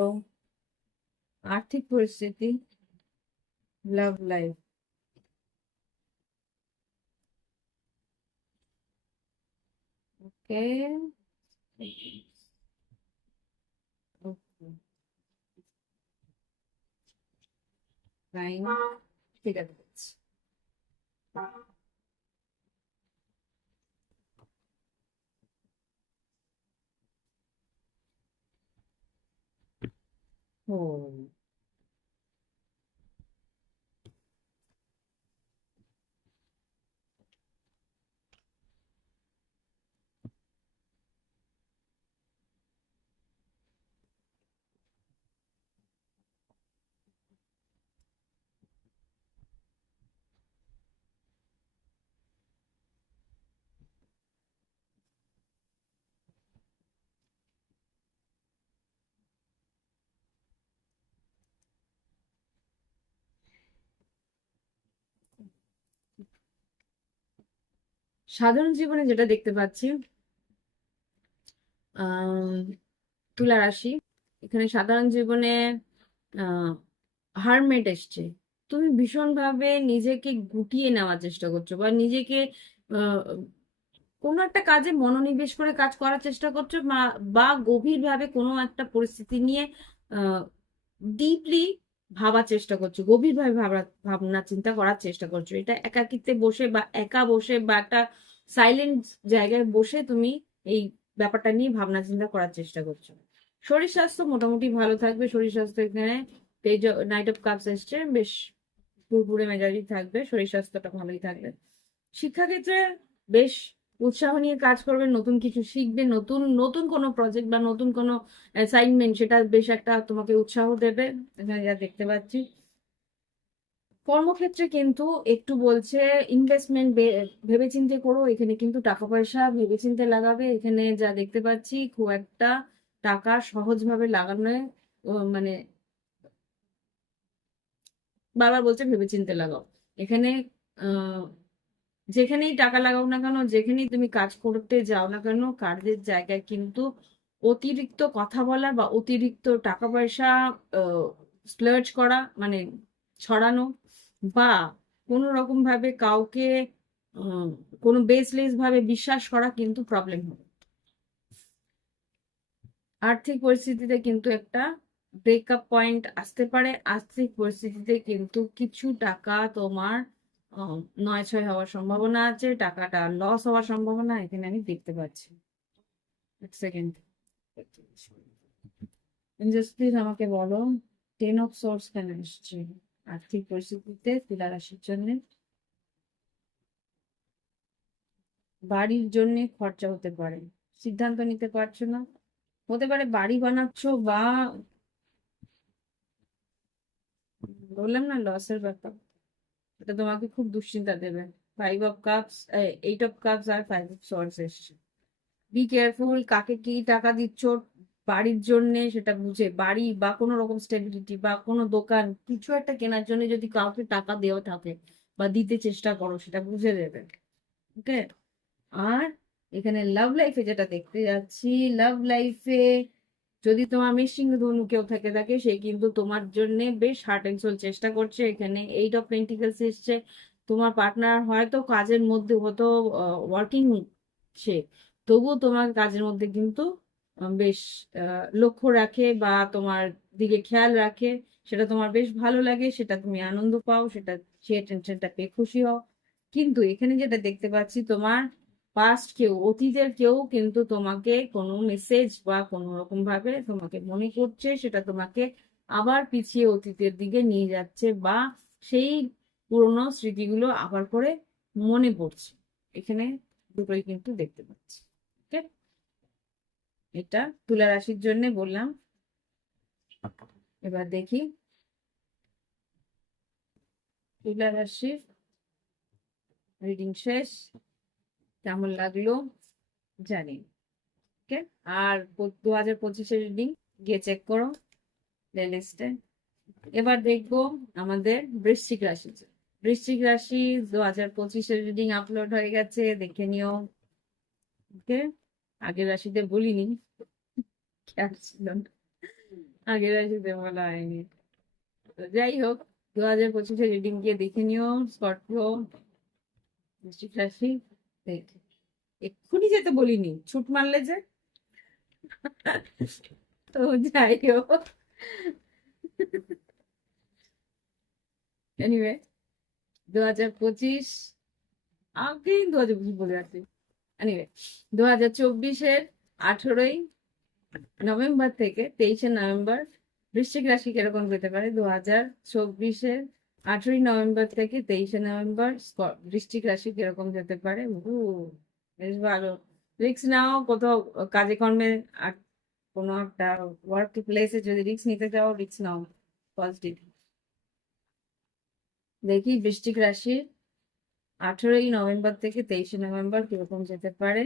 আর্থিক পরিস্থিতি, লাভ লাইফ। ওকে, ফাইন, ঠিক আছে। ও, সাধারণ জীবনে যেটা দেখতে পাচ্ছি, তুলা রাশি এখানে সাধারণ জীবনে হারমেট এসছে। তুমি ভীষণভাবে নিজেকে গুটিয়ে নেওয়ার চেষ্টা করছো, বা নিজেকে আহ, কোনো একটা কাজে মনোনিবেশ করে কাজ করার চেষ্টা করছো, বা গভীরভাবে কোনো একটা পরিস্থিতি নিয়ে ডিপলি ভাবার চেষ্টা করছো, গভীরভাবে ভাবনা চিন্তা করার চেষ্টা করছো। এটা একাকিত্বে বসে বা একা বসে বা একটা সাইলেন্ট জায়গায় বসে তুমি এই ব্যাপারটা নিয়ে ভাবনা চিন্তা করার চেষ্টা করছো। শরীর স্বাস্থ্য মোটামুটি ভালো থাকবে। শরীর স্বাস্থ্য এখানে পেজ নাইট অফ কাপস এসছে, বেশ ফুরফুরে মেজাজি থাকবে, শরীর স্বাস্থ্যটা ভালোই থাকবে। শিক্ষাক্ষেত্রে বেশ উৎসাহ নিয়ে কাজ করবে, নতুন কিছু শিখবে, নতুন নতুন কোনো প্রজেক্ট বা নতুন কোনো অ্যাসাইনমেন্ট, সেটা বেশ একটা তোমাকে উৎসাহ দেবে, এখানে যা দেখতে পাচ্ছি। কর্মক্ষেত্রে কিন্তু একটু বলছে ইনভেস্টমেন্ট ভেবেচিন্তে করো, এখানে কিন্তু টাকা পয়সা ভেবেচিন্তে লাগাবে। এখানে যা দেখতে পাচ্ছি খুব একটা টাকা সহজভাবে লাগানো, মানে বারবার বলছে ভেবেচিন্তে লাগাও। এখানে আহ যেখানেই টাকা লাগাও না কেন, যেখানেই তুমি কাজ করতে যাও না কেন, কাজের জায়গায় কিন্তু অতিরিক্ত কথা বলা বা অতিরিক্ত টাকা পয়সা স্প্লার্জ করা, মানে ছড়ানো, বা কোনো রকম ভাবে কাউকে আহ, কোনো বেসলেস ভাবে বিশ্বাস করা কিন্তু প্রবলেম হবে। আর্থিক পরিস্থিতিতে কিন্তু একটা ব্রেকআপ পয়েন্ট আসতে পারে। আর্থিক পরিস্থিতিতে কিন্তু কিছু টাকা তোমার নয় ছয় হওয়ার সম্ভাবনা আছে, টাকাটা লস হওয়ার সম্ভাবনা এখানে আমি দেখতে পাচ্ছি। এক সেকেন্ড, জাস্ট প্লিজ আমাকে বলো 10 অফ সোর্স কেন এসছে আর্থিক পরিস্থিতিতে তুলা রাশির জন্য। বাড়ির জন্য খরচা হতে পারে, সিদ্ধান্ত নিতে পারছো না, হতে পারে বাড়ি বানাচ্ছো, বা বললাম না লসের ব্যাপার। এটা তোমাকে খুব দুশ্চিন্তা দেবে। 5 of Cups, 8 of Cups আর 5 of Swords এসছে। বি কেয়ারফুল, কাকে কি টাকা দিচ্ছ বাড়ির জন্য, সেটা বুঝে। বাড়ি বা কোনো রকম স্টেবিলিটি বা কোনো দোকান কিছু একটা কেনার জন্য যদি কাউকে টাকা দেওয়া থাকে বা দিতে চেষ্টা করো, সেটা বুঝে দেবে। ওকে। আর এখানে লাভ লাইফে যেটা দেখতে যাচ্ছি, লাভ লাইফে যদি তোমার মিসিং ধনু কেউ থেকে থাকে, সে কিন্তু তোমার জন্য বেশ হার্ট অ্যান্ড সোল চেষ্টা করছে। এখানে 8 of Pentacles এসছে। তোমার পার্টনার হয়তো কাজের মধ্যে হয়তো ওয়ার্কিং, সে তবুও তোমার কাজের মধ্যে কিন্তু বেশ লক্ষ্য রাখে বা তোমার দিকে খেয়াল রাখে। সেটা তোমার বেশ ভালো লাগে, সেটা তুমি আনন্দ পাও, সেটা সে টেনশনটা পেয়ে খুশি হও। কিন্তু এখানে যেটা দেখতে পাচ্ছি, তোমার পাস্ট কেউ, অতীতের কেউ কিন্তু তোমাকে কোনো মেসেজ বা কোনো রকম ভাবে তোমাকে মনে করছে, সেটা তোমাকে আবার পিছিয়ে অতীতের দিকে নিয়ে যাচ্ছে বা সেই পুরোনো স্মৃতিগুলো আবার করে মনে পড়ছে। এখানে দুটোই কিন্তু দেখতে পাচ্ছি। ওকে, এটা তুলা রাশির জন্য বললাম। এবার দেখি তুলা রাশির রিডিং শেষ, কেমন লাগলো জানি। ওকে, আর 2025-এর রিডিং গিয়ে চেক করো প্লেলিস্টে। এবার দেখবো আমাদের বৃশ্চিক রাশি। বৃশ্চিক রাশি 2025-এর রিডিং আপলোড হয়ে গেছে, দেখে নিও। ওকে, আগের রাশিতে বলিনি, খেয়াল ছিল না, আগের রাশিতে বলা হয়নি। তো যাই হোক, 2025-এর রিডিং গিয়ে দেখে নিও। স্করপিও, বৃশ্চিক রাশি, দেখ এক্ষুনি যেতে বলিনি, ছুট মারলে যে। তো যাই হোক, এনিওয়ে 2025, আগেই 2025 বলে আসছি। এনিওয়ে 2024-এর 18ই নভেম্বর থেকে 23শে নভেম্বর বৃশ্চিক রাশি কিরকম যেতে পারে। 2024-এর 18ই নভেম্বর থেকে 23শে নভেম্বর বৃশ্চিক রাশি কিরকম যেতে পারে। বেশ ভালো। রিস্ক নাও কোথাও কাজে কর্মে, আর কোনো একটা ওয়ার্ক প্লেসে যদি রিস্ক নিতে চাও, রিস্ক নাও পজিটিভ। দেখি বৃশ্চিক রাশি 18ই নভেম্বর থেকে 23শে নভেম্বর কিরকম যেতে পারে।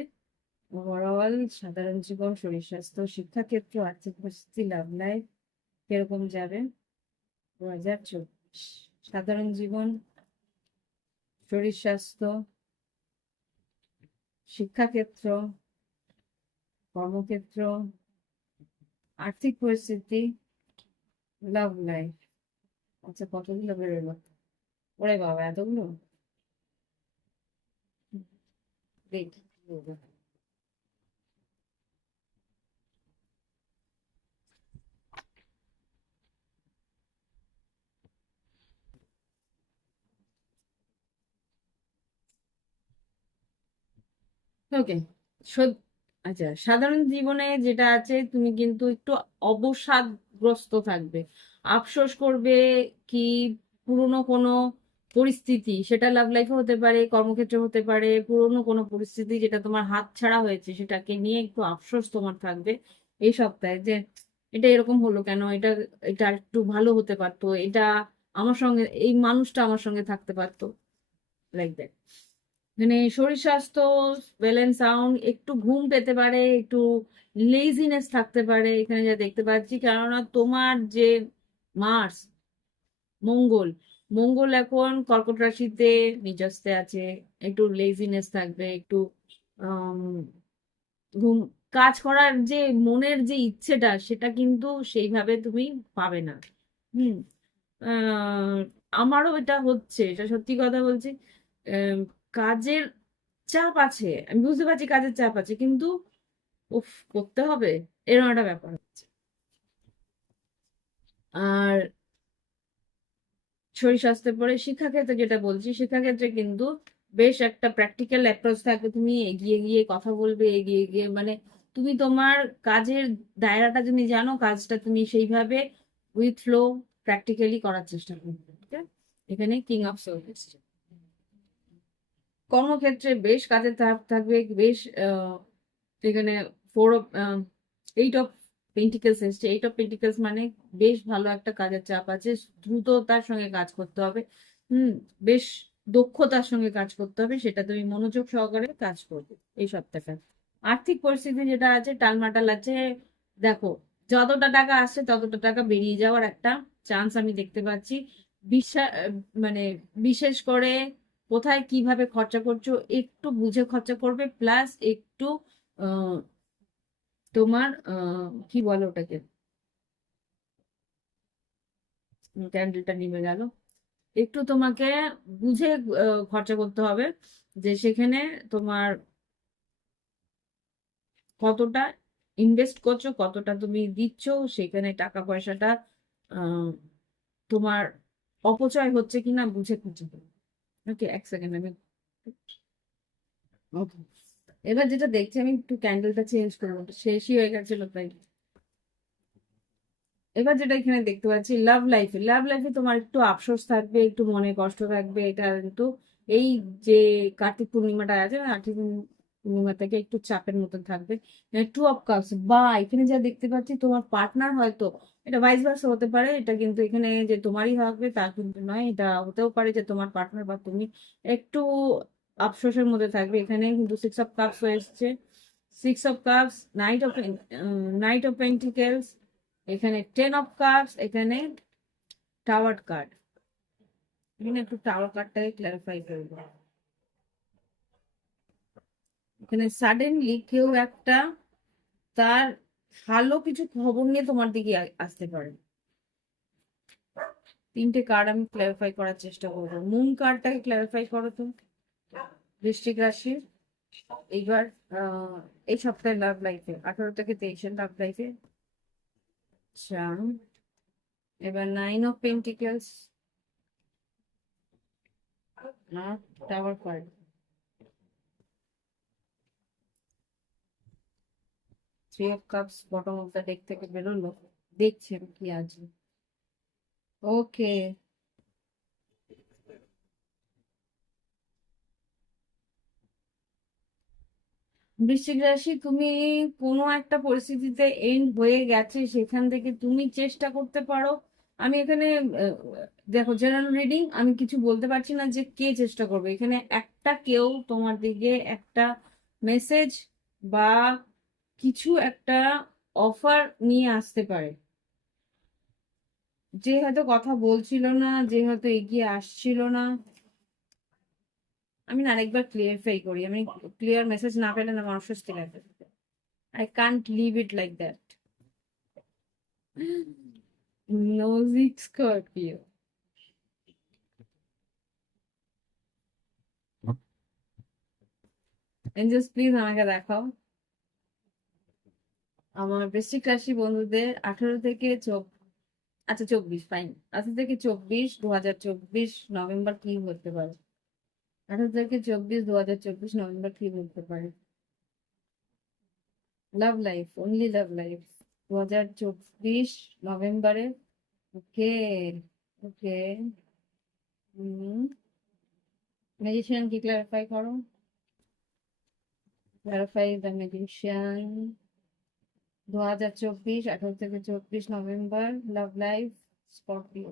ওভারঅল সাধারণ জীবন, শরীর স্বাস্থ্য, শিক্ষাক্ষেত্র, আর্থিক পরিস্থিতি, লাভ লাইফ কিরকম যাবে 2024। সাধারণ জীবন, শরীর স্বাস্থ্য, শিক্ষাক্ষেত্র, কর্মক্ষেত্র, আর্থিক পরিস্থিতি, লাভ লাইফ। আচ্ছা, কতগুলো বেরোলো, ওরে বাবা এতগুলো। দেখি ওকে। আচ্ছা, সাধারণ জীবনে যেটা আছে, তুমি কিন্তু একটু অবসাদগ্রস্ত থাকবে, আফসোস করবে কি পুরনো কোনো পরিস্থিতি, সেটা লাভ লাইফে হতে পারে, কর্মক্ষেত্রে হতে পারে, পুরনো কোনো পরিস্থিতি যেটা তোমার হাত ছাড়া হয়েছে, সেটাকে নিয়ে একটু আফসোস তোমার থাকবে এই সপ্তাহে, যে এটা এরকম হলো কেন, এটা এটা একটু ভালো হতে পারতো, এটা আমার সঙ্গে, এই মানুষটা আমার সঙ্গে থাকতে পারতো, লাইক দ্যাট। মানে শরীর স্বাস্থ্য ব্যালেন্স সাউন্ড, একটু ঘুম পেতে পারে, একটু লেজিনেস থাকতে পারে এখানে যা দেখতে পাচ্ছি। কেননা তোমার যে মার্স, মঙ্গল, মঙ্গল এখন কর্কট রাশিতে নিজস্তে আছে, একটু লেজিনেস থাকবে, একটু আম, ঘুম, কাজ করার যে মনের যে ইচ্ছেটা, সেটা কিন্তু সেইভাবে তুমি পাবে না। হুম। আহ, আমারও এটা হচ্ছে, এটা সত্যি কথা বলছি। আহ, কাজের চাপ আছে, আমি বুঝতে পারছি কাজের চাপ আছে, কিন্তু উফ, করতে হবে, এরকম একটা ব্যাপার হচ্ছে। আর শরীর স্বাস্থ্যের পরে শিক্ষাক্ষেত্রে যেটা বলছি, শিক্ষাক্ষেত্রে কিন্তু বেশ একটা প্র্যাকটিক্যাল অ্যাপ্রোচ থাকবে, তুমি এগিয়ে গিয়ে কথা বলবে, এগিয়ে গিয়ে মানে তুমি তোমার কাজের দায়রাটা যদি জানো, কাজটা তুমি সেইভাবে উইথ ফ্লো প্র্যাকটিক্যালি করার চেষ্টা করবে। ঠিক আছে? এখানে কিং অফ সোর্স, কর্মক্ষেত্রে বেশ কাজের চাপ থাকবে, বেশ এখানে 8 অফ পেন্টিকেলস এসছে। 8 অফ পেন্টিকেলস মানে বেশ ভালো একটা কাজের চাপ আছে, দ্রুততার সঙ্গে কাজ করতে হবে, হুম, বেশ দক্ষতার সঙ্গে কাজ করতে হবে, সেটা তুমি মনোযোগ সহকারে কাজ করবে এই সপ্তাহটা। আর্থিক পরিস্থিতি যেটা আছে টালমাটাল আছে, দেখো যতটা টাকা আসছে ততটা টাকা বেরিয়ে যাওয়ার একটা চান্স আমি দেখতে পাচ্ছি। বিশ্বাস, মানে বিশেষ করে কোথায় কিভাবে খরচা করছো একটু বুঝে খরচা করবে, প্লাস একটু আহ, তোমার কি বলো ওটাকে, ক্যান্ডেলটা নিভে গেল, একটু তোমাকে বুঝে খরচা করতে হবে, যে সেখানে তোমার কতটা ইনভেস্ট করছো, কতটা তুমি দিচ্ছ, সেখানে টাকা পয়সাটা আহ, তোমার অপচয় হচ্ছে কিনা বুঝে খুঁজে। ওকে, এক সেকেন্ড আমি, ওকে, এবার যেটা দেখছি আমি একটু ক্যান্ডেলটা চেঞ্জ করবো, শেষই হয়ে গেছিল তাই। এবার যেটা এখানে দেখতে পাচ্ছি, লাভ লাইফে তোমার একটু আফসোস থাকবে, একটু মনে কষ্ট থাকবে, এটা কিন্তু এই যে কার্তিক পূর্ণিমাটা আছে না, কার্তিক পূর্ণিমা থেকে একটু চাপের মতন থাকবে। টু অফ কাপস, বা এখানে যা দেখতে পাচ্ছি তোমার পার্টনার হয়তো, এটা ভাইস ভার্সা হতে পারে, এটা কিন্তু এখানে যে তোমারই হবে তা কিন্তু নয়, এটা হতেও পারে যে তোমার পার্টনার বা তুমি একটু আফসোসের মধ্যে থাকবে। এখানে কিন্তু সিক্স অফ কাপস এসছে, six of cups, night of pentacles, এখানে টেন অফ কাপস, এখানে টাওয়ার কার্ড। এখানে একটু টাওয়ার কার্ডটাকে ক্লারিফাই করবো। এখানে সাডেনলি কেউ একটা তার ভালো কিছু খবর নিয়ে তোমার দিকে আসতে পারে। তিনটে কার্ড আমি ক্লারিফাই করার চেষ্টা করবো। মুন কার্ডটাকে ক্লারিফাই করো তো, বৃশ্চিক রাশির। এইবার এই সপ্তাহে লাভ লাইফে 18 থেকে 23 লাভ লাইফে। আচ্ছা, এবার nine of pentacles, tower card, three of cups bottom of the deck থেকে বেরোলো। দেখছি আমি কি আছে। ওকে, বৃশ্চিক রাশি, তুমি কোনো একটা পরিস্থিতিতে এন্ড হয়ে গেছে, সেখান থেকে তুমি চেষ্টা করতে পারো। আমি এখানে আহ, দেখো জেনারেল রিডিং, আমি কিছু বলতে পারছি না যে কে চেষ্টা করবে। এখানে একটা কেউ তোমার দিকে একটা মেসেজ বা কিছু একটা অফার নিয়ে আসতে পারে, যে হয়তো কথা বলছিল না, যে হয়তো এগিয়ে আসছিল না। আমি না আরেকবার ক্লিয়ারিফাই করি, আমি ক্লিয়ার মেসেজ না পেলে না আমার অস্বস্তি লাগে। I can't leave it like that. nosy Scorpio, angels please আমাকে দেখাও আমার বৃশ্চিক রাশি বন্ধুদের 18 থেকে 24, আচ্ছা 24, ফাইন, 18 থেকে 24, 2024 নভেম্বর কি হতে পারে? 18 থেকে 24, 2024 নভেম্বর কি হতে পারে? Love life, only love life, 2024 নভেম্বরে। ওকে, ওকে, হুম, ম্যাজিশিয়ান কি ক্লারিফাই করো, ক্লারিফাই দ্য ম্যাজিশিয়ান। 2024, 18 থেকে 24 নভেম্বর, লাভ লাইফ, স্করপিও।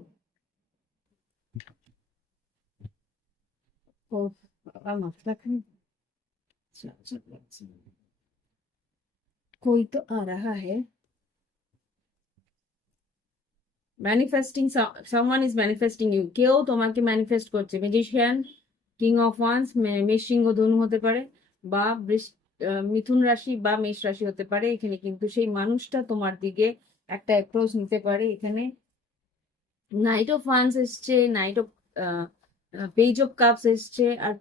ও বাবা, মাথা খান, कोई तो आ रहा है। Manifesting, someone is manifesting you, কেউ তোমাকে ম্যানিফেস্ট করছে। ম্যাজিশিয়ান, কিং অফ ওয়ান্স, মেষ সিংহ ধনু হতে পারে, বা মিথুন রাশি বা মেষ রাশি হতে পারে। এখানে কিন্তু সেই মানুষটা তোমার দিকে একটা অ্যাপ্রোচ নিতে পারে। এখানে নাইট অফ ওয়ান্স এসছে, night of page of cups এসছে, আর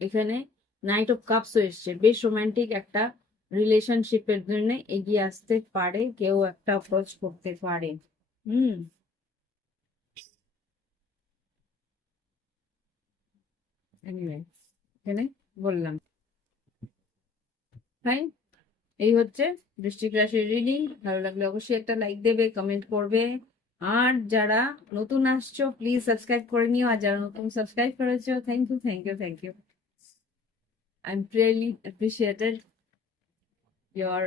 এখানে নাইট অফ কাপসও এসছে। বেশ রোমান্টিক একটা রিলেশনশিপের জন্য এগিয়ে আসতে পারে, কেউ একটা অ্যাপ্রোচ করতে পারে। হুম, এনিওয়ে, এখানে বললাম। ফাইন, এই হচ্ছে বৃশ্চিক রাশির রিডিং। ভালো লাগলে অবশ্যই একটা লাইক দেবে, কমেন্ট করবে। আর যারা নতুন আসছো প্লিজ সাবস্ক্রাইব করে নিও, আর যারা নতুন সাবস্ক্রাইব করেছো thank you, thank you, thank you. I am really appreciated your,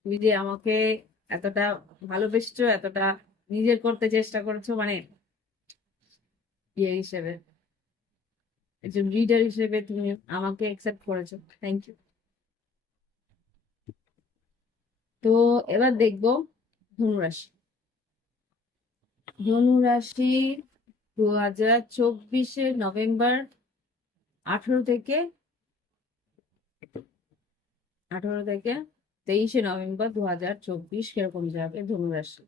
তুমি যে আমাকে এতটা ভালোবেসেছো, এতটা নিজের করতে চেষ্টা করেছো, মানে ইয়ে হিসেবে, একজন রিডার হিসেবে তুমি আমাকে অ্যাকসেপ্ট করেছো, থ্যাংক ইউ। তো এবার দেখবো ধনুরাশি। ধনুরাশি 2024 নভেম্বর 18 থেকে 23 নভেম্বর 2024 কিরকম যাবে ধনুরাশি।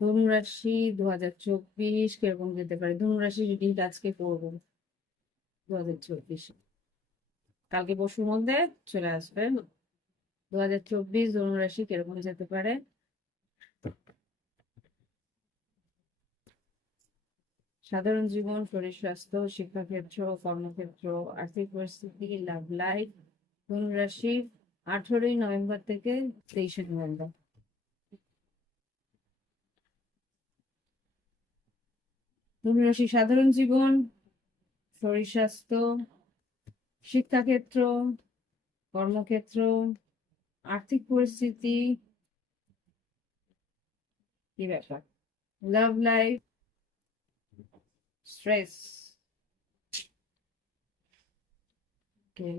ধনুরাশি 2024 কিরকম যেতে পারে, ধনুরাশি রিডিং আজকে করবো 2024, কালকে পরশুর মধ্যে চলে আসবে। 2024 ধনুরাশি কিরকম যেতে পারে। সাধারণ জীবন, শরীর স্বাস্থ্য, শিক্ষাক্ষেত্র, কর্মক্ষেত্র, আর্থিক পরিস্থিতি, লাভ লাইফ। ধনুরাশি 18 নভেম্বর থেকে 23 নভেম্বর। ধনুরাশি সাধারণ জীবন, শরীর স্বাস্থ্য, শিক্ষাক্ষেত্র, কর্মক্ষেত্র, আর্থিক পরিস্থিতি, কি ব্যাপার, লাভ লাইফ, স্ট্রেস। ওকে,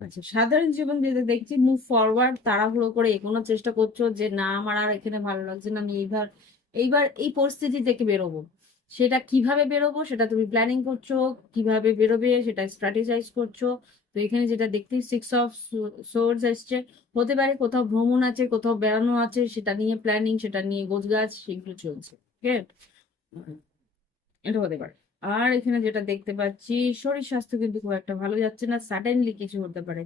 আচ্ছা সাধারণ জীবন যেটা দেখছি, মুভ ফরওয়ার্ড, তাড়াহুড়ো করে এগোনোর চেষ্টা করছো যে না আমার আর এখানে ভালো লাগছে না, আমি এইবার এইবার এই পরিস্থিতি থেকে বেরোবো। সেটা কিভাবে বেরোবো সেটা তুমি প্ল্যানিং করছো, কিভাবে বেরোবে সেটা স্ট্র্যাটেজাইজ করছো। তো এখানে যেটা দেখতে 6 অফ সোর্ডস এসছে, হতে পারে কোথাও ভ্রমণ আছে, কোথাও বেড়ানো আছে, সেটা নিয়ে প্ল্যানিং, সেটা নিয়ে গোছগাছ সেগুলো চলছে, ঠিক আছে, এটা হতে পারে। আর এখানে যেটা দেখতে পাচ্ছি, শরীর স্বাস্থ্য কিন্তু খুব একটা ভালো যাচ্ছে না, সাডেনলি কিছু হতে পারে।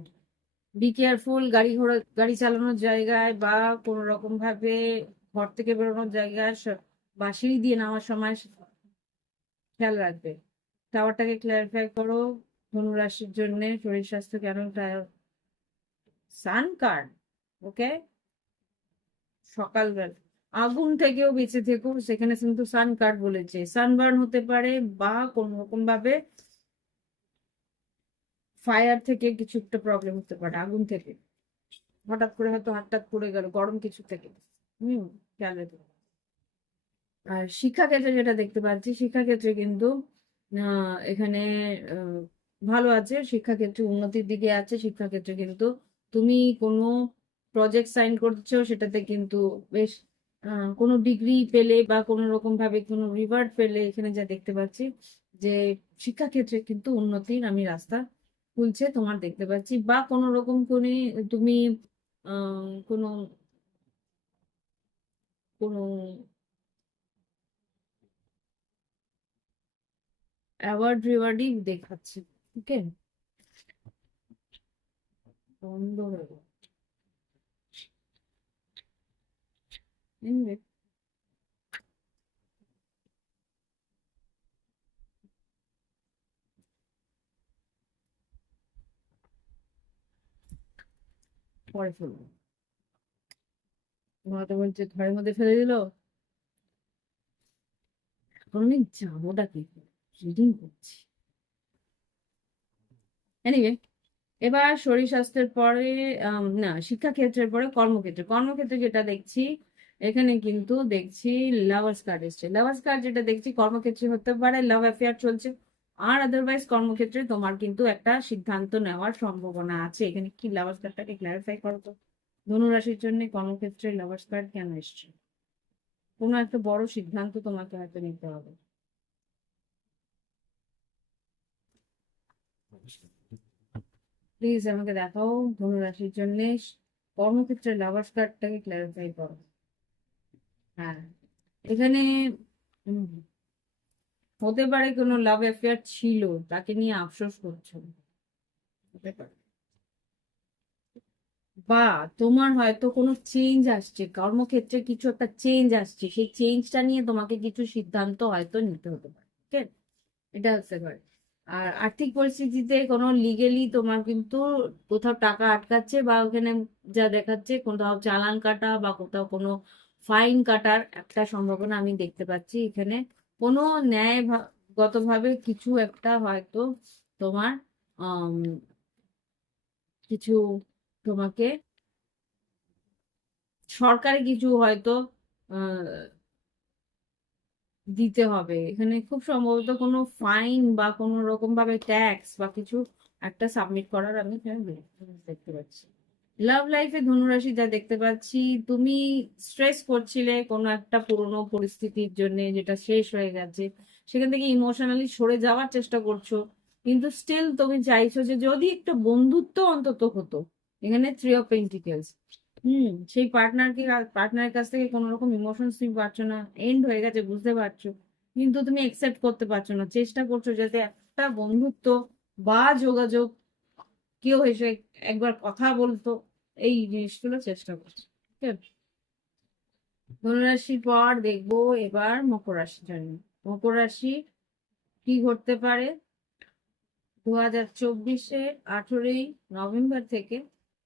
বি কেয়ারফুল, গাড়ি ঘোড়া, গাড়ি চালানোর জায়গায় বা কোনো রকম ভাবে ঘর থেকে বেরোনোর জায়গায় বা সিঁড়ি দিয়ে নামার সময় খেয়াল রাখবে। টাওয়ারটাকে ক্লারিফাই করো ধনুরাশির জন্য, শরীর স্বাস্থ্য কেন। সান কার্ড, ওকে, সকালবেলা আগুন থেকেও বেঁচে থেকো, সেখানে কিন্তু সান কার্ড বলেছে, সানবার্ন হতে পারে বা কোন রকম ভাবে ফায়ার থেকে কিছু একটা প্রবলেম হতে পারে, আগুন থেকে হঠাৎ করে হয়তো হাতটা পড়ে গেল গরম কিছু থেকে। খেয়াল রেখো। আর শিক্ষাক্ষেত্রে যেটা দেখতে পাচ্ছি, শিক্ষাক্ষেত্রে কিন্তু এখানে আহ, ভালো আছে, শিক্ষাক্ষেত্রে উন্নতির দিকে আছে। শিক্ষাক্ষেত্রে কিন্তু তুমি কোনো প্রজেক্ট সাইন করছো, সেটাতে কিন্তু বেশ কোনো ডিগ্রি পেলে বা কোনো রকম ভাবে কোনো রিওয়ার্ড পেলে, এখানে যা দেখতে পাচ্ছি যে শিক্ষাক্ষেত্রে কিন্তু উন্নতির আমি রাস্তা খুলছে তোমার দেখতে পাচ্ছি। বা কোনো রকম কোনে তুমি কোনো কোনো অ্যাওয়ার্ড রিওয়ার্ডই দেখাচ্ছে, ওকে। বন্ধ হয়ে গেল। Anyway, পরে ফেলবো। ঘুমাতে বলছে, ঘরের মধ্যে ফেলে দিল। এখন আমি যাবোটা কি, রিডিং করছি। এনিওয়ে, এবার শরীর স্বাস্থ্যের পরে না, শিক্ষাক্ষেত্রের পরে কর্মক্ষেত্রে। কর্মক্ষেত্রে যেটা দেখছি, এখানে কিন্তু দেখছি লাভার্স কার্ড এসছে। লাভার্স কার্ড যেটা দেখছি, কর্মক্ষেত্রে হতে পারে লাভ অ্যাফেয়ার চলছে, আর আদারওয়াইজ কর্মক্ষেত্রে তোমার কিন্তু একটা সিদ্ধান্ত নেওয়ার সম্ভাবনা আছে। এখানে কি, লাভার্স কার্ডটাকে ক্লারিফাই করো তো, ধনুরাশির জন্য কর্মক্ষেত্রে লাভার্স কার্ড কেন এসছে। কোনো একটা বড় সিদ্ধান্ত তোমাকে হয়তো নিতে হবে। প্লিজ আমাকে দেখাও ধনুরাশির জন্য কর্মক্ষেত্রে লাভার্স কার্ডটাকে ক্লারিফাই করো। হ্যাঁ, এখানে উম, হতে পারে কোনো লাভ অ্যাফেয়ার ছিল, তাকে নিয়ে আফসোস করছো, হতে পারে। বা তোমার হয়তো কোনো চেঞ্জ আসছে, কর্মক্ষেত্রে কিছু একটা চেঞ্জ আসছে, সেই চেঞ্জটা নিয়ে তোমাকে কিছু সিদ্ধান্ত হয়তো নিতে হতে পারে, ঠিক আছে, এটা হতে পারে। আর আর্থিক পরিস্থিতিতে কোনো লিগেলি তোমার কিন্তু কোথাও টাকা আটকাচ্ছে, বা ওখানে যা দেখাচ্ছে কোথাও চালান কাটা বা কোথাও কোনো ফাইন কাটার একটা সম্ভাবনা আমি দেখতে পাচ্ছি। এখানে কোনো ন্যায়গতভাবে কিছু একটা হয়তো তোমার কিছু তোমাকে সরকারি কিছু হয়তো দিতে হবে। এখানে খুব সম্ভবত কোনো ফাইন বা কোনো রকম ভাবে ট্যাক্স বা কিছু একটা সাবমিট করার আমি এখানে দেখতে পাচ্ছি। লাভ লাইফে ধনুরাশি যা দেখতে পাচ্ছি, তুমি স্ট্রেস করছিলে কোনো একটা পুরোনো পরিস্থিতির জন্য যেটা শেষ হয়ে গেছে, সেখান থেকে ইমোশনালি সরে যাওয়ার চেষ্টা করছো, কিন্তু স্টিল তুমি চাইছো যে যদি একটা বন্ধুত্ব অন্তত হতো। এখানে 3 অফ পেন্টিকেলস। সেই পার্টনারের কাছ থেকে কোনো রকম ইমোশনস তুমি পাচ্ছ না, এন্ড হয়ে গেছে বুঝতে পারছো, কিন্তু তুমি একসেপ্ট করতে পারছো না, চেষ্টা করছো যাতে একটা বন্ধুত্ব বা যোগাযোগ, কেউ এসে একবার কথা বলতো, এই জিনিসগুলো চেষ্টা করছে। ঠিক আছে, ধনুরাশির পর দেখবো এবার মকর রাশির জন্য। মকর রাশি কি ঘটতে পারে 2024-এ 18ই নভেম্বর থেকে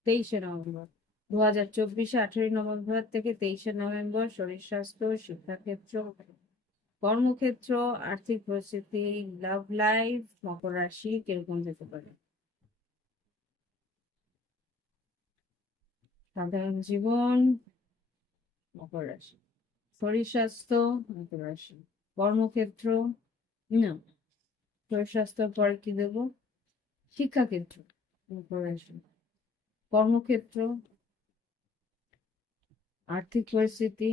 23শে নভেম্বর। 2024-এ 18ই নভেম্বর থেকে 23শে নভেম্বর শরীর স্বাস্থ্য, শিক্ষাক্ষেত্র, কর্মক্ষেত্র, আর্থিক পরিস্থিতি, লাভ লাইফ, মকর রাশি কিরকম যেতে পারে। সাধারণ জীবন মকর রাশি, শরীর স্বাস্থ্য মকর রাশি, কর্মক্ষেত্র না, শরীর স্বাস্থ্যের পরে কি দেবো, শিক্ষাক্ষেত্র মকর রাশি, কর্মক্ষেত্র, আর্থিক পরিস্থিতি,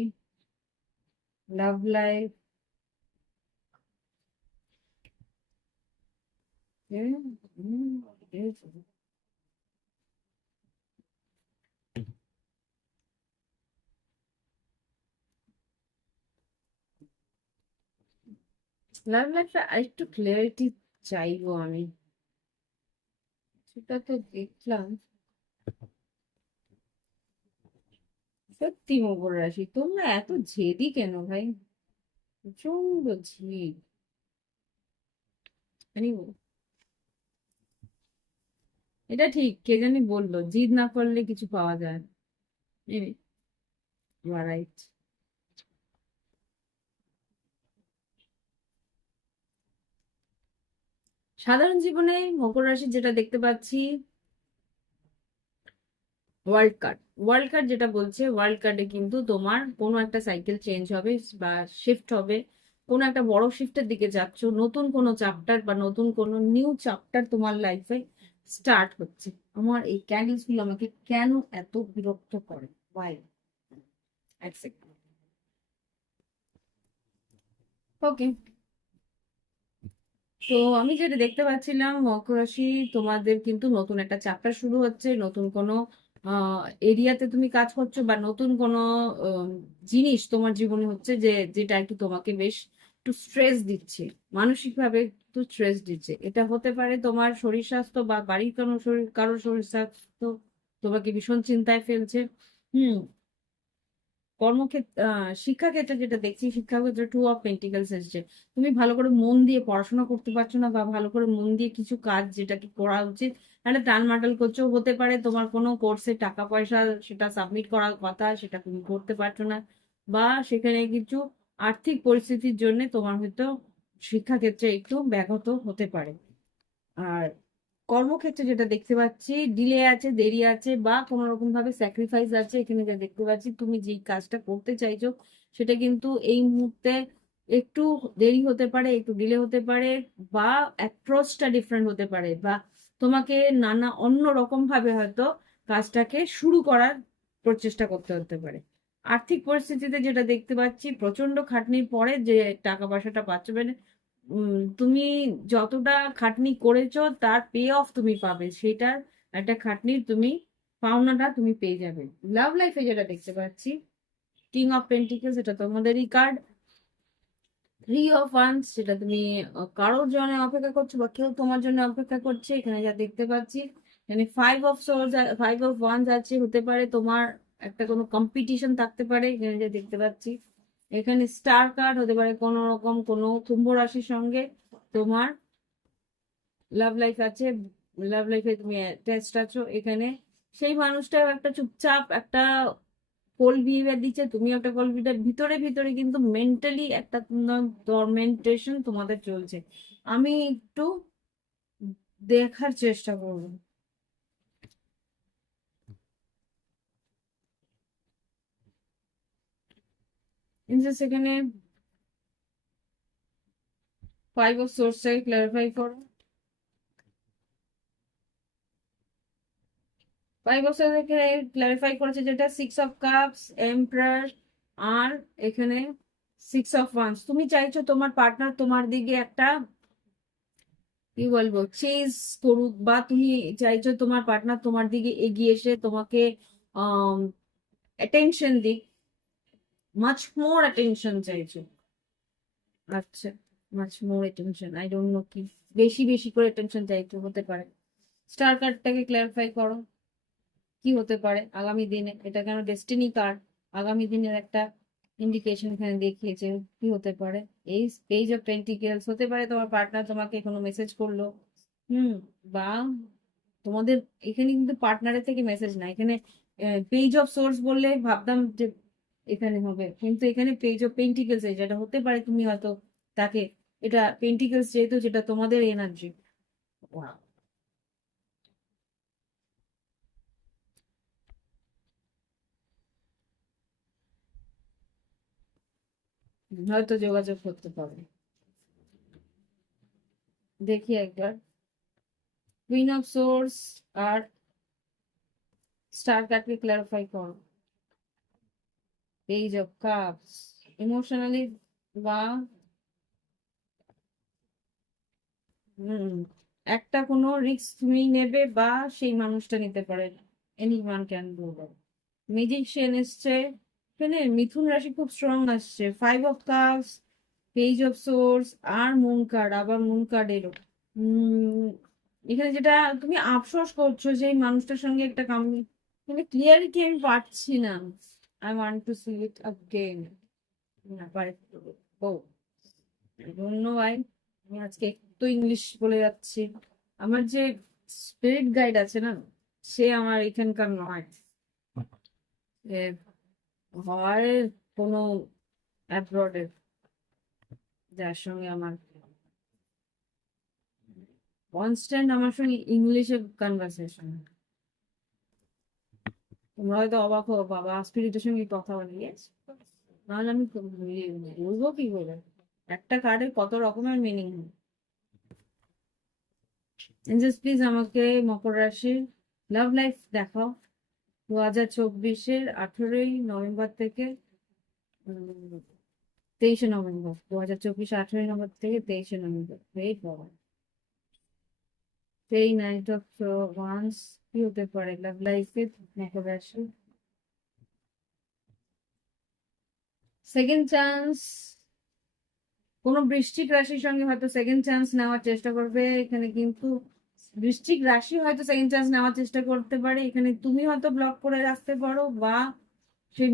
লাভ লাইফ, লাভ লাইফে আরেকটু ক্লিয়ারিটি চাইবো আমি। সেটা তো দেখলাম। সত্যি মকর রাশি, তোমরা এত জেদি কেন ভাই? প্রচন্ড জিদ। মানে এটা ঠিক, কে জানি বললো জিদ না করলে কিছু পাওয়া যায় না। রাইট। সাধারণ জীবনে মকর রাশি যেটা দেখতে পাচ্ছি, ওয়ার্ল্ড কার্ড। ওয়ার্ল্ড কার্ড যেটা বলছে, ওয়ার্ল্ড কার্ডে কিন্তু তোমার কোনো একটা সাইকেল চেঞ্জ হবে বা শিফট হবে, কোনো একটা বড় শিফটের দিকে যাচ্ছ, নতুন কোনো চ্যাপ্টার বা নতুন কোনো নিউ চ্যাপ্টার তোমার লাইফে স্টার্ট হচ্ছে। আমার এই ক্যান্ডেলস গুলো আমাকে কেন এত বিরক্ত করে, ওয়াই? এক সেকেন্ড। ওকে, তো আমি যেটা দেখতে পাচ্ছিলাম মকর রাশি, তোমাদের কিন্তু নতুন একটা চ্যাপ্টার শুরু হচ্ছে, নতুন কোনো এরিয়াতে তুমি কাজ করছো বা নতুন কোনো আহ, জিনিস তোমার জীবনে হচ্ছে যে যেটা একটু তোমাকে বেশ একটু স্ট্রেস দিচ্ছে, মানসিক ভাবে একটু স্ট্রেস দিচ্ছে। এটা হতে পারে তোমার শরীর স্বাস্থ্য বা বাড়ির কারো শরীর স্বাস্থ্য তোমাকে ভীষণ চিন্তায় ফেলছে। হুম। কর্মক্ষেত্রে, শিক্ষাক্ষেত্রে যেটা দেখছি, শিক্ষাক্ষেত্রে 2 অফ পেন্টিকেলস এসছে। তুমি ভালো করে মন দিয়ে পড়াশোনা করতে পারছো না বা ভালো করে মন দিয়ে কিছু কাজ যেটা কি করা উচিত একটা টালমাটাল করছো। হতে পারে তোমার কোনো কোর্সে টাকা পয়সা সেটা সাবমিট করার কথা, সেটা তুমি করতে পারছো না, বা সেখানে কিছু আর্থিক পরিস্থিতির জন্য তোমার হয়তো শিক্ষাক্ষেত্রে একটু ব্যাঘাত হতে পারে। আর কর্মক্ষেত্রে যেটা দেখতে পাচ্ছি, ডিলে আছে, দেরি আছে, বা কোনো রকম ভাবে স্যাক্রিফাইস আছে। এখানে যা দেখতে পাচ্ছি, তুমি যেই কাজটা করতে চাইছো সেটা কিন্তু এই মুহূর্তে একটু দেরি হতে পারে, একটু ডিলে হতে পারে, বা অ্যাপ্রোচটা ডিফারেন্ট হতে পারে, বা তোমাকে নানা অন্য রকম ভাবে হয়তো কাজটাকে শুরু করার প্রচেষ্টা করতে হতে পারে। আর্থিক পরিস্থিতিতে যেটা দেখতে পাচ্ছি, প্রচন্ড খাটনির পরে যে টাকা পয়সাটা পাচ্ছ, মানে তুমি যতটা খাটনি করেছো তার পে অফ তুমি পাবে, সেটার একটা খাটনির তুমি পাওনাটা তুমি পেয়ে যাবে। লাভ লাইফে যেটা দেখতে পাচ্ছি, কিং অফ পেন্টিকেলস, এটা তোমাদেরই কার্ড। 3 অফ ওয়ান্স, যেটা তুমি কারোর জন্য অপেক্ষা করছো বা কেউ তোমার জন্য অপেক্ষা করছে, এখানে যা দেখতে পাচ্ছি। এখানে 5 অফ সোর্স, 5 অফ ওয়ান্স আছে, হতে পারে তোমার একটা কোনো কম্পিটিশন থাকতে পারে, এখানে যা দেখতে পাচ্ছি। এখানে স্টার কার্ড, হতে পারে কোনো রকম কোনো কুম্ভ রাশির সঙ্গে তোমার লাভ লাইফ আছে, লাভ লাইফে তুমি অ্যাটাচড আছো। এখানে সেই মানুষটাও একটা চুপচাপ একটা কোল্ড বিহেভিয়ার দিচ্ছে, তুমিও একটা কোল্ড বিহেভিয়ার, ভিতরে ভিতরে কিন্তু মেন্টালি একটা টর্মেন্টেশন তোমাদের চলছে। আমি একটু দেখার চেষ্টা করবো। ইনজাস্ট এখানে 5 of Swords টাকে ক্লারিফাই করো। 5 of Swords এখানে ক্লারিফাই করেছে যেটা 6 of Cups, এম্পারার, আর এখানে 6 of Wands। তুমি চাইছো তোমার পার্টনার তোমার দিকে একটা কি বলবো চেজ করুক, বা তুমি চাইছো তোমার পার্টনার তোমার দিকে এগিয়ে এসে তোমাকে অ্যাটেনশন দিক, মাচ মোর অ্যাটেনশন চাইছো। আচ্ছা, much more attention, I don't know কি বেশি বেশি করে অ্যাটেনশন চাইছো, হতে পারে। স্টার কার্ডটাকে ক্লারিফাই করো কি হতে পারে আগামী দিনে। এটা কেন ডেস্টিনি কার্ড, আগামী দিনের একটা ইন্ডিকেশন এখানে দেখিয়েছে কি হতে পারে। এই পেজ অফ পেন্টিকেলস হতে পারে তোমার পার্টনার তোমাকে কোনো মেসেজ করলো, হুম, বা তোমাদের এখানে কিন্তু পার্টনারের থেকে মেসেজ না, এখানে পেজ অফ সোর্স বললে ভাবতাম যে এখানে হবে, কিন্তু এখানে পেজ অফ পেন্টিকেলস যেটা হতে পারে তুমি হয়তো তাকে, এটা পেন্টিকেলস যেহেতু যেটা তোমাদের এনার্জি, হয়তো যোগাযোগ করতে পারবে। দেখি একবার কুইন অফ সোর্স আর স্টার কার্ডকে ক্লারিফাই করো। পেজ অফ কাপস, ইমোশনালি বা হুম একটা কোনো রিস্ক তুমি নেবে বা সেই মানুষটা নিতে পারে, any one can do that. Magician এসছে এখানে, মিথুন রাশি খুব স্ট্রং আসছে। 5 of Cups, page of swords আর মুন কার্ড, আবার মুন কার্ড এলো। এখানে যেটা তুমি আফসোস করছো যে এই মানুষটার সঙ্গে একটা মানে ক্লিয়ারিটি আমি পাচ্ছি না। I want to see it again. না পারে ও অন্য ভাই, আমি আজকে একটু ইংলিশ বলে যাচ্ছি। আমার যে স্পিরিট গাইড আছে না, সে আমার এখানকার নয়, এ হয় কোনো অ্যাব্রডের, যার সঙ্গে আমার কনস্ট্যান্ট আমার সঙ্গে ইংলিশে কনভারসেশন। তোমরা হয়তো অবাক হো, বাবা স্পিরিটের সঙ্গে কথা বলি, Yes, নাহলে আমি বলবো কি করে একটা কার্ডের কত রকমের মিনিং হয়। এঞ্জেলস প্লিজ আমাকে মকর রাশির লাভ লাইফ দেখাও 2024-এর 18ই নভেম্বর থেকে 23শে নভেম্বর। 2024 18ই নভেম্বর থেকে 23শে নভেম্বর। ওয়েট বাবা, সেই নাইট অফ ওয়ান্স কি হতে পারে লাভ লাইফে মকর রাশি। সেকেন্ড চান্স, কোনো বৃশ্চিক রাশির সঙ্গে হয়তো সেকেন্ড চান্স নেওয়ার চেষ্টা করবে এখানে, কিন্তু বৃশ্চিক রাশি হয়তো সেকেন্ড চান্স নেওয়ার চেষ্টা করতে পারে এখানে, তুমি হয়তো ব্লক করে রাখতে পারো, বা সেই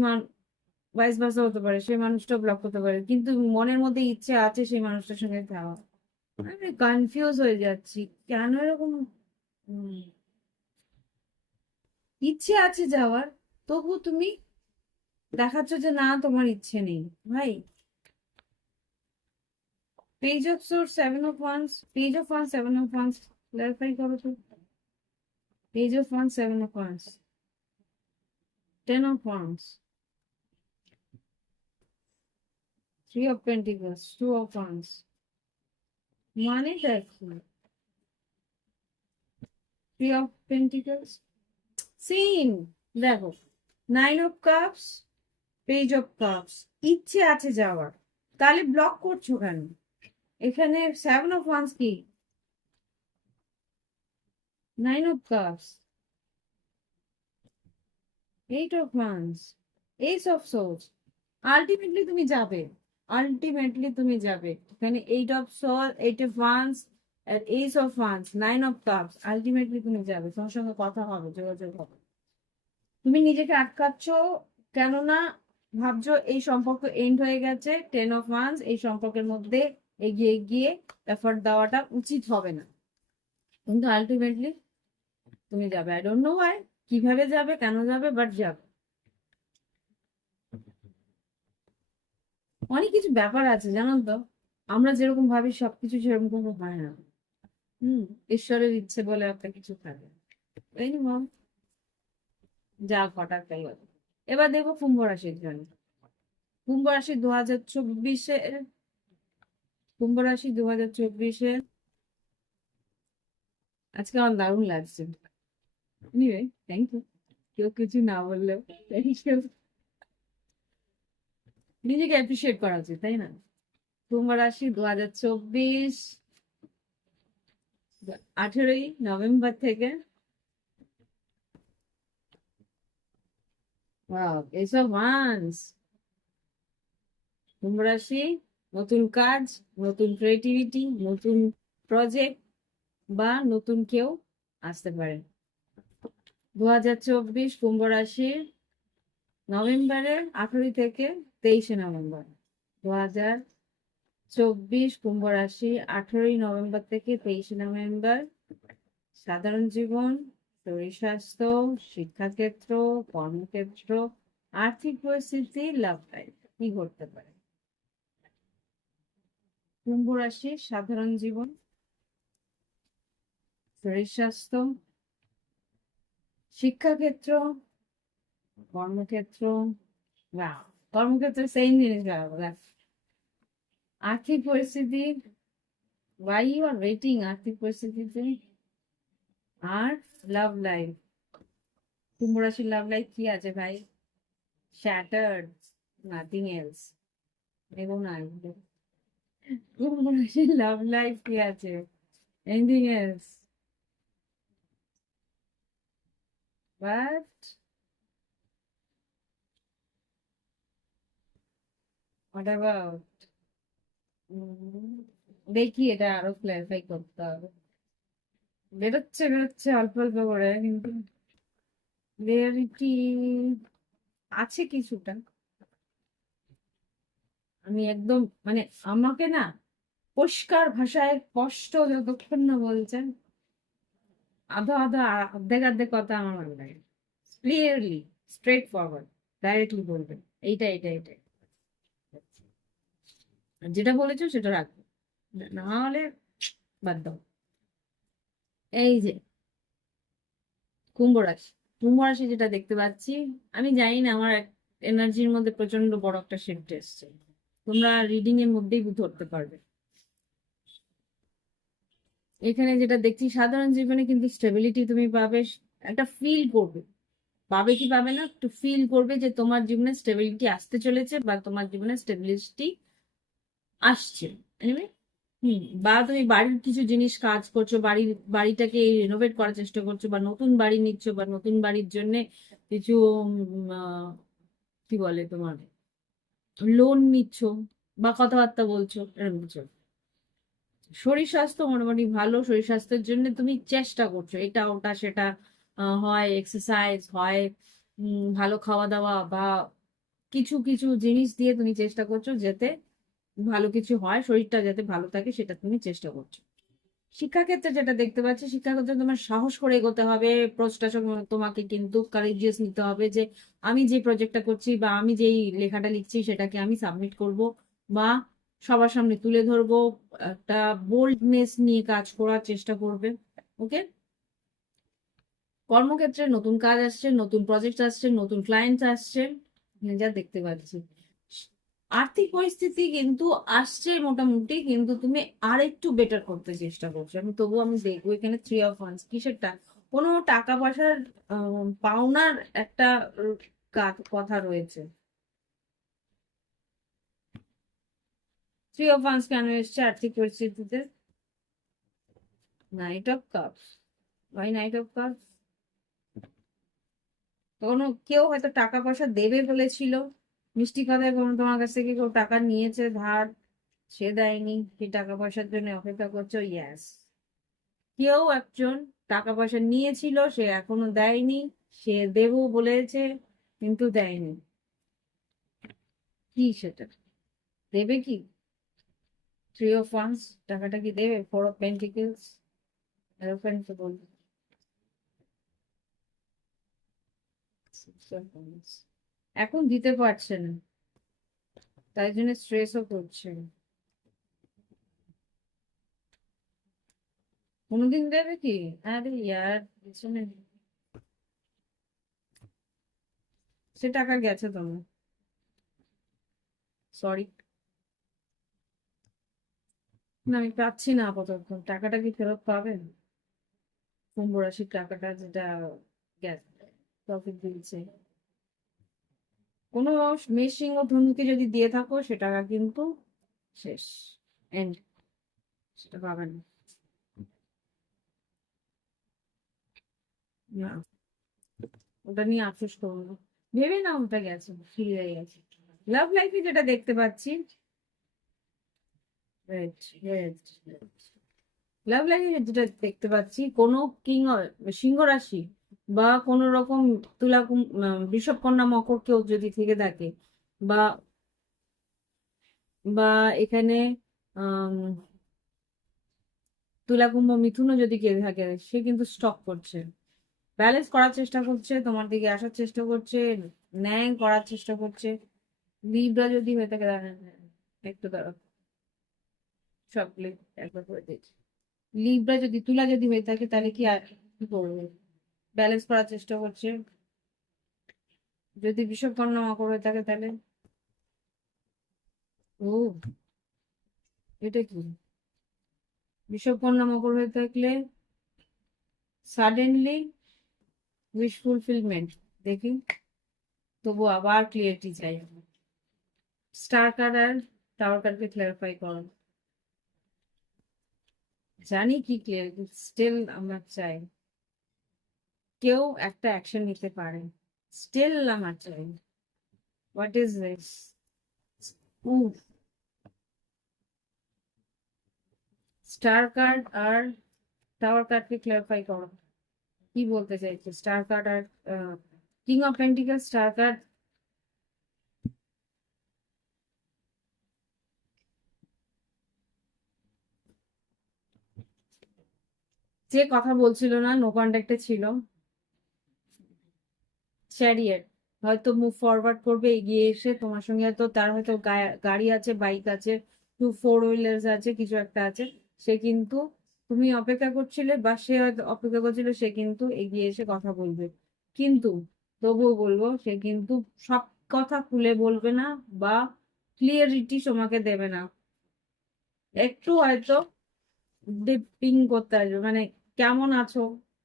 ভাইস ভার্সা হতে পারে, সেই মানুষটা ব্লক করতে পারে, কিন্তু মনের মধ্যে ইচ্ছে আছে সেই মানুষটার সঙ্গে যাওয়া। আমি কনফিউজ হয়ে যাচ্ছি কেন এরকম। উম, ইচ্ছে আছে যাওয়ার, তবু তুমি দেখাচ্ছ যে না তোমার ইচ্ছে নেই ভাই। Page of source, 7 of Wands, page of one, 7 of Wands, clarify করো তো। Page of one, 7 of Wands, 10 of Wands, 3 of Pentacles, 2 of Wands, মানে দেখো 3 of Pentacles, সেম দেখো 9 of Cups, page of cups. ইচ্ছে আছে যাওয়ার, তাহলে ব্লক করছো কেন? এখানে 7 of Wands কি, 9 of Cups, 8 of Wands, Ace of Swords। Ultimately তুমি যাবে, আলটিমেটলি তুমি যাবে এখানে 8 of Swords, 8 of Wands, আর Ace of Wands, 9 of Cups, ultimately তুমি যাবে, তোমার সঙ্গে কথা হবে, যোগাযোগ হবে। তুমি নিজেকে আটকাচ্ছ কেননা ভাবছো এই সম্পর্ক এন্ড হয়ে গেছে, 10 of Wands, এই সম্পর্কের মধ্যে এগিয়ে গিয়ে এফর্ট দেওয়াটা উচিত হবে না, কিন্তু আলটিমেটলি তুমি যাবে। আই ডোন্ট নো ওয়াই, কিভাবে যাবে, কেন যাবে, বাট যাবে। অনেক কিছু ব্যাপার আছে জানো তো, আমরা যেরকম ভাবি সবকিছু সেরকম কোনো হয় না। হুম, ঈশ্বরের ইচ্ছে বলে একটা কিছু থাকে। এই নিয়ে যা ঘটার তাই হবে। এবার দেখবো কুম্ভ রাশির জন্য। কুম্ভ রাশি 2024-এ, কুম্ভ রাশি 2024-এ আজকে আমার দারুণ লাগছে। Anyway, thank you. কেউ কিছু না বললেও থ্যাংক ইউ। নিজেকে অ্যাপ্রিসিয়েট করা উচিত, তাই না? কুম্ভ রাশি 2024, 18ই নভেম্বর থেকে। ওয়াও, এইসব ওয়ান্স। কুম্ভ রাশি, নতুন কাজ, নতুন ক্রিয়েটিভিটি, নতুন প্রজেক্ট বা নতুন কেউ আসতে পারে। 2024 কুম্ভ রাশির নভেম্বরের 18 থেকে 23 নভেম্বর। 2024 কুম্ভ রাশি 18 নভেম্বর থেকে 23 নভেম্বর। সাধারণ জীবন, শরীর স্বাস্থ্য, শিক্ষাক্ষেত্র, কর্মক্ষেত্র, আর্থিক পরিস্থিতি, লাভ লাইফ কি ঘটতে পারে? কুম্ভ রাশির সাধারণ জীবন, শরীর স্বাস্থ্য, শিক্ষাক্ষেত্র, কর্মক্ষেত্র, বা কর্মক্ষেত্রে সেম জিনিস বাড়াবো। আর্থিক পরিস্থিতি, why you are waiting, আর্থিক পরিস্থিতিতে। আর লাভ লাইফ, কুম্ভ রাশির লাভ লাইফ কি আছে ভাই? Shattered, nothing else. দেখো না, কুম্ভ রাশির লাভ লাইফ কি আছে? Anything else but what about, দেখি এটা আরো ক্লারিফাই করতে হবে। বেরোচ্ছে বেরোচ্ছে অল্প অল্প করে, কিন্তু ক্লিয়ারিটি আছে কিছুটা। আমি একদম মানে আমাকে না পরিষ্কার ভাষায় স্পষ্ট যতক্ষণ না বলছেন, আধা আধা অর্ধেক অর্ধেক কথা আমার ভালো লাগে। ক্লিয়ারলি, স্ট্রেট ফরওয়ার্ড, ডাইরেক্টলি বলবেন এইটা এটা এটা, যেটা বলেছো সেটা রাখবো, না হলে বাদ দাও। এই যে কুম্ভ রাশি, কুম্ভ রাশি যেটা দেখতে পাচ্ছি, আমি জানি না, আমার এনার্জির মধ্যে প্রচন্ড বড় একটা শিফট এসছে। তোমরা রিডিং এর মধ্যেই ধরতে পারবে। এখানে যেটা দেখছি, সাধারণ জীবনে কিন্তু স্টেবিলিটি তুমি পাবে, একটা ফিল করবে। পাবে কি পাবে না, একটু ফিল করবে যে তোমার জীবনে স্টেবিলিটি আসতে চলেছে বা তোমার জীবনে স্টেবিলিটি আসছে। Anyway, বা তুমি বাড়ির কিছু জিনিস কাজ করছো, বাড়িটাকে রিনোভেট করার চেষ্টা করছো, বা নতুন বাড়ি নিচ্ছ, বা নতুন বাড়ির জন্য কিছু কি বলে তোমার লোন নিচ্ছ, বা কথাবার্তা বলছো, এরকম কিছু। শরীর স্বাস্থ্য মোটামুটি ভালো, শরীর স্বাস্থ্যের জন্য তুমি চেষ্টা করছো, এটা ওটা সেটা, হয় এক্সারসাইজ, হয় ভালো খাওয়া দাওয়া, বা কিছু কিছু জিনিস দিয়ে তুমি চেষ্টা করছো যাতে ভালো কিছু হয়, শরীরটা যাতে ভালো থাকে সেটা তুমি চেষ্টা করছো। শিক্ষাক্ষেত্রে যেটা দেখতে পাচ্ছি, শিক্ষাক্ষেত্রে তোমার সাহস করে এগোতে হবে। প্রশ্ন তোমাকে কিন্তু কারেজিয়াস নিতে হবে যে আমি যে প্রজেক্টটা করছি বা আমি যেই লেখাটা লিখছি সেটাকে আমি সাবমিট করব বা সবার সামনে তুলে ধরবো। একটা বোল্ডনেস নিয়ে কাজ করার চেষ্টা করবে। ওকে, কর্মক্ষেত্রে নতুন কাজ আসছে, নতুন প্রজেক্ট আসছে, নতুন ক্লায়েন্ট আসছে, যা দেখতে পাচ্ছি। আর্থিক পরিস্থিতি কিন্তু আসছে মোটামুটি, কিন্তু তুমি আরেকটু বেটার করতে চেষ্টা করছো। আমি দেখবো এখানে 3 of Wands কিসেরটা, কোনো টাকা পয়সার পাওনার একটা কথা রয়েছে। 3 of Wands কেন এসছে আর্থিক পরিস্থিতিতে? Knight of Cups, ভাই Knight of Cups, কোনো কেউ হয়তো টাকা পয়সা দেবে বলেছিল, মিষ্টি কথায় কোনো তোমার কাছ থেকে কেউ টাকা নিয়েছে ধার, সে দেয়নি, সেই টাকা পয়সার জন্য অপেক্ষা করছো। ইয়াস, কেউ একজন টাকা পয়সা নিয়েছিল, সে এখনো দেয়নি, সে দেবো বলেছে কিন্তু দেয়নি। কি সেটা দেবে কি? 3 of Wands, টাকাটা কি দেবে? 4 of Pentacles, এরোপ্লেন তো বলবে। 6 of Wands, এখন দিতে পারছে না, তাই জন্য স্ট্রেসও করছে। কোনোদিন দেবে কি? আরে ইয়ার পিছনে সে টাকা গেছে তোমার। সরি, না আমি পাচ্ছি না আপাতত। টাকাটা কি ফেরত পাবেন? কুম্ভ রাশির টাকাটা যেটা গ্যাস প্রফিট দিয়েছে, কোনো মেষ সিংহ ধনুকে যদি দিয়ে থাকো সে টাকা কিন্তু শেষ, এন্ড, সেটা পাবেন না। ওটা নিয়ে আফসোস করবো না, ভেবে না ওটা গেছে, ফিরে গেছে। লাভ লাইফে যেটা দেখতে পাচ্ছি, লাভ লাইফে যেটা দেখতে পাচ্ছি, কোনো কিং, সিংহ রাশি বা কোন রকম তুলা বৃষভ কন্যা মকর কেউ যদি থেকে থাকে, বা বা এখানে আম, তুলা কুম্ভ মিথুনও যদি কেউ থাকে, সে কিন্তু স্টপ করছে, ব্যালেন্স করার চেষ্টা করছে, তোমার দিকে আসার চেষ্টা করছে, ন্যায় করার চেষ্টা করছে। লিব্রা যদি হয়ে থাকে, দাঁড়ান, একটু দাঁড়াও, সবগুলো একবার করে দিচ্ছি। লিব্রা যদি, তুলা যদি হয়ে থাকে, তাহলে কি আর কি করবে, ব্যালেন্স করার চেষ্টা করছে। যদি বিষুবকন্যা মকর হয়ে থাকে তাহলে, ও, এটা কি, বিষুবকন্যা মকর হয়ে থাকলে সাডেনলি উইশ ফুলফিলমেন্ট দেখি, তবু আবার ক্লিয়ারিটি চাই। স্টার কার্ড আর টাওয়ার কার্ডকে ক্লারিফাই করো। জানি কি ক্লিয়ারিটি, স্টিল আমরা চাই কেউ একটা অ্যাকশন নিতে পারে, স্টিল আমার চাই। What is this? Star card আর টাওয়ার কার্ডকে ক্লারিফাই করো, কি বলতে চাইছো? স্টার কার্ড আর king of pentacle, star card, যে কথা বলছিল না, নো কন্ট্যাক্টে ছিল, চ্যারিয়েট, হয়তো মুভ ফরওয়ার্ড করবে, এগিয়ে এসে তোমার সঙ্গে, হয়তো তার হয়তো গাড়ি আছে, বাইক আছে, টু ফোর হুইলার্স আছে, কিছু একটা আছে, সে কিন্তু, তুমি অপেক্ষা করছিলে বা সে হয়তো অপেক্ষা করছিল, সে কিন্তু এগিয়ে এসে কথা বলবে, কিন্তু তবুও বলবো সে কিন্তু সব কথা খুলে বলবে না, বা ক্লিয়ারিটি তোমাকে দেবে না, একটু হয়তো ডিপিং করতে আসবে, মানে কেমন আছো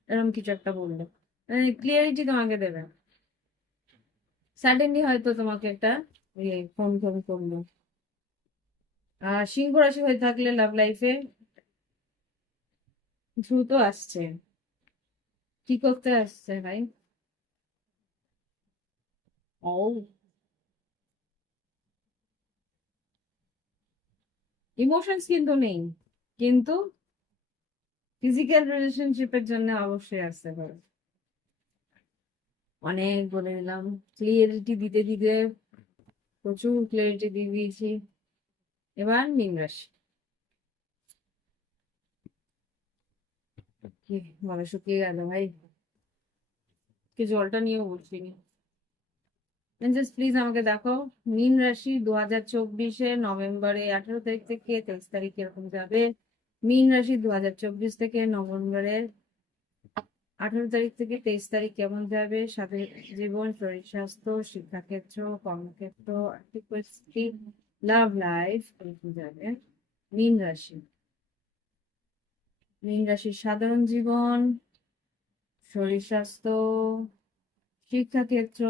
এরকম কিছু একটা বললো, মানে ক্লিয়ারিটি তোমাকে দেবে না। সাডেনলি হয়তো তোমাকে একটা ফোন ফোন করলো। আর সিংহ রাশি হয়ে থাকলে লাভ লাইফে দ্রুত আসছে, কি করতে আসছে ভাই? ও, ইমোশনস কিন্তু নেই, কিন্তু ফিজিক্যাল রিলেশনশিপের জন্য অবশ্যই আসতে পারে। অনেক বলে দিলাম, ক্লিয়ারিটি দিতে দিতে প্রচুর ক্লিয়ারিটি দিয়ে দিয়েছি। এবার মীন রাশি, কি বলে, শুকিয়ে গেল ভাই, কি জলটা নিয়ে বলছি। জাস্ট প্লিজ আমাকে দেখো, মীন রাশি 2024 নভেম্বরে 18 তারিখ থেকে 23 তারিখ এরকম যাবে। মীন রাশি 2024 থেকে নভেম্বরের 18 তারিখ থেকে 23 তারিখ কেমন যাবে, সাথে জীবন, শরীর স্বাস্থ্য, শিক্ষাক্ষেত্র, কর্মক্ষেত্র, আর্থিক পরিস্থিতি, লাভ লাইফ এরকম যাবে। মীন রাশি, মীন রাশির সাধারণ জীবন, শরীর স্বাস্থ্য, শিক্ষাক্ষেত্র,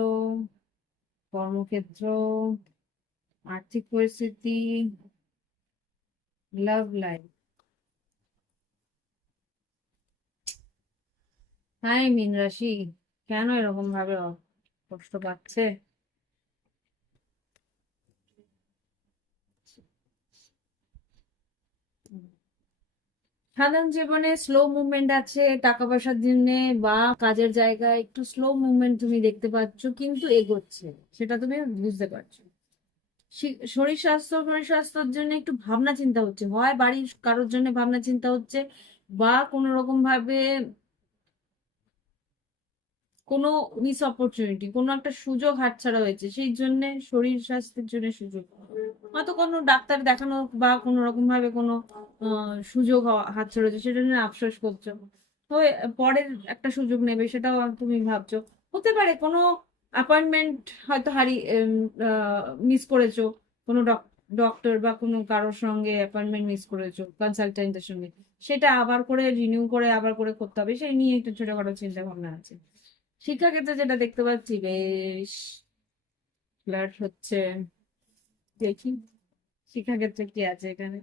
কর্মক্ষেত্র, আর্থিক পরিস্থিতি, লাভ লাইফ। হাই মীন রাশি, কেন এরকম ভাবে কষ্ট পাচ্ছে? সাধারণ জীবনে স্লো মুভমেন্ট আছে, টাকা পয়সার জন্য বা কাজের জায়গায় একটু স্লো মুভমেন্ট তুমি দেখতে পাচ্ছ, কিন্তু এগোচ্ছে, সেটা তুমি বুঝতে পারছো। শরীর স্বাস্থ্যের জন্য একটু ভাবনা চিন্তা হচ্ছে, হয় বাড়ির কারোর জন্য ভাবনা চিন্তা হচ্ছে, বা কোনো রকম ভাবে কোনো মিস অপরচুনিটি, কোনো একটা সুযোগ হাতছাড়া হয়েছে, সেই জন্য শরীর স্বাস্থ্যের জন্য সুযোগ, হয়তো কোনো ডাক্তার দেখানো বা কোনো রকম ভাবে কোনো সুযোগ হাতছাড়া হয়েছে, সেটা নিয়ে আফসোস করছো, তো পরের একটা সুযোগ নেবে সেটাও তুমি ভাবছো। হতে পারে কোনো অ্যাপয়েন্টমেন্ট হয়তো মিস করেছো, কোনো ডক্টর বা কোনো কারোর সঙ্গে অ্যাপয়েন্টমেন্ট মিস করেছো কনসালটেন্টের সঙ্গে, সেটা আবার করে রিনিউ করে আবার করে করতে হবে, সেই নিয়ে একটু ছোটখাটো চিন্তা ভাবনা আছে। শিক্ষাক্ষেত্রে যেটা দেখতে পাচ্ছি বেশ ফ্লার্ট হচ্ছে, দেখি শিক্ষাক্ষেত্রে কি আছে এখানে।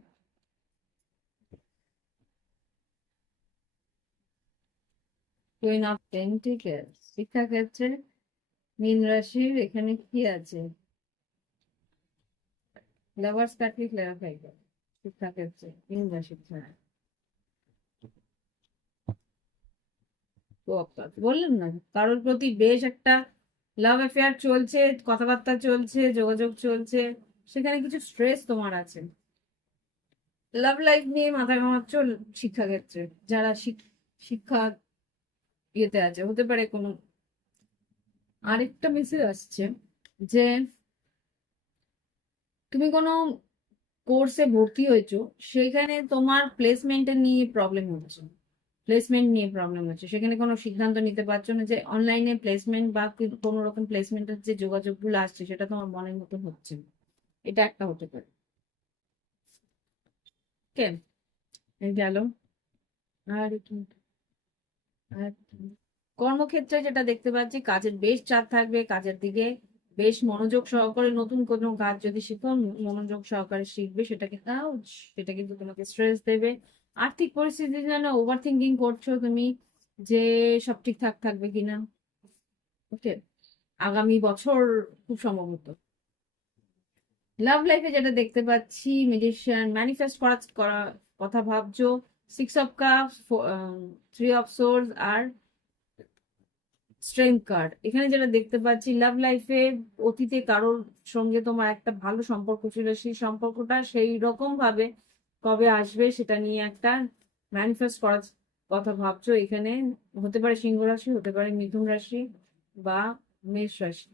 কুইন অফ পেন্টিকেলস শিক্ষাক্ষেত্রে, মীন রাশির এখানে কি আছে, লাভার্স কার্ডকে ক্লারিফাই করে শিক্ষাক্ষেত্রে মীন রাশির ছাড়া। তো বললাম না, কারোর প্রতি বেশ একটা লাভ অ্যাফেয়ার চলছে, কথাবার্তা চলছে, যোগাযোগ চলছে, সেখানে কিছু স্ট্রেস তোমার আছে। লাভ লাইফ নিয়ে মাথা ঘামাচ্ছ শিক্ষাক্ষেত্রে, যারা শিক্ষা ইয়েতে আছে, হতে পারে কোনো আরেকটা মেসেজ আসছে যে তুমি কোনো কোর্সে ভর্তি হয়েছো, সেখানে তোমার প্লেসমেন্টের নিয়ে প্রবলেম হচ্ছে, প্লেসমেন্ট নিয়ে প্রবলেম হচ্ছে, সেখানে কোনো সিদ্ধান্ত নিতে পারছো না, যে অনলাইনে প্লেসমেন্ট বা কোনো রকম প্লেসমেন্টের যে যোগাযোগগুলো আসছে সেটা তোমার মনের মতো হচ্ছে না। এটা একটা হতে পারে। কেন এই গেল। আর কি, আর কি? কর্মক্ষেত্রে যেটা দেখতে পাচ্ছি, কাজের বেশ চাপ থাকবে, কাজের দিকে বেশ মনোযোগ সহকারে, নতুন কোনো কাজ যদি শিখো মনোযোগ সহকারে শিখবে, সেটাকে তাও সেটা কিন্তু তোমাকে স্ট্রেস দেবে। আর্থিক পরিস্থিতি যেন ওভার থিঙ্কিং করছো তুমি, যে সব ঠিকঠাক থাকবে কিনা। ওকে, আগামী বছর খুব সম্ভবত। লাভ লাইফে যেটা দেখতে পাচ্ছি, মেডিসিয়ান ম্যানিফেস্ট করা কথা ভাবছো, 6 অফ কাপ, 3 অফ সোর্স আর স্ট্রেংথ কার্ড। এখানে যেটা দেখতে পাচ্ছি, লাভ লাইফে অতীতে কারোর সঙ্গে তোমার একটা ভালো সম্পর্ক ছিল, সেই সম্পর্কটা সেই রকম ভাবে কবে আসবে সেটা নিয়ে একটা ম্যানিফেস্ট করার কথা ভাবছো। এখানে হতে পারে সিংহ রাশি, হতে পারে মিথুন রাশি বা মেষ রাশি।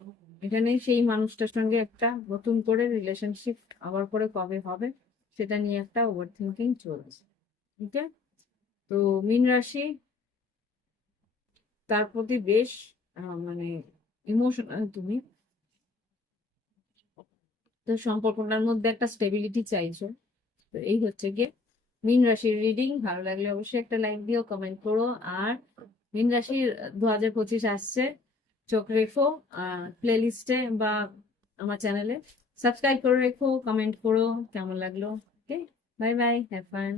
এখানে সেই মানুষটার সঙ্গে একটা নতুন করে রিলেশনশিপ আবার করে কবে হবে সেটা নিয়ে একটা ওভার থিঙ্কিং চলছে। ঠিক আছে, তো মীন রাশি তার প্রতি বেশ মানে ইমোশনাল তুমি, তো সম্পর্কটার মধ্যে একটা স্টেবিলিটি চাইছো। তো এই হচ্ছে গিয়ে মীন রাশির রিডিং। ভালো লাগলে অবশ্যই একটা লাইক দিও, কমেন্ট করো। আর মীন রাশির 2025 আসছে, চোখ রেখো প্লে লিস্টে বা আমার চ্যানেলে সাবস্ক্রাইব করে রেখো, কমেন্ট করো কেমন লাগলো। ওকে, বাই বাই, হ্যাভ ফান।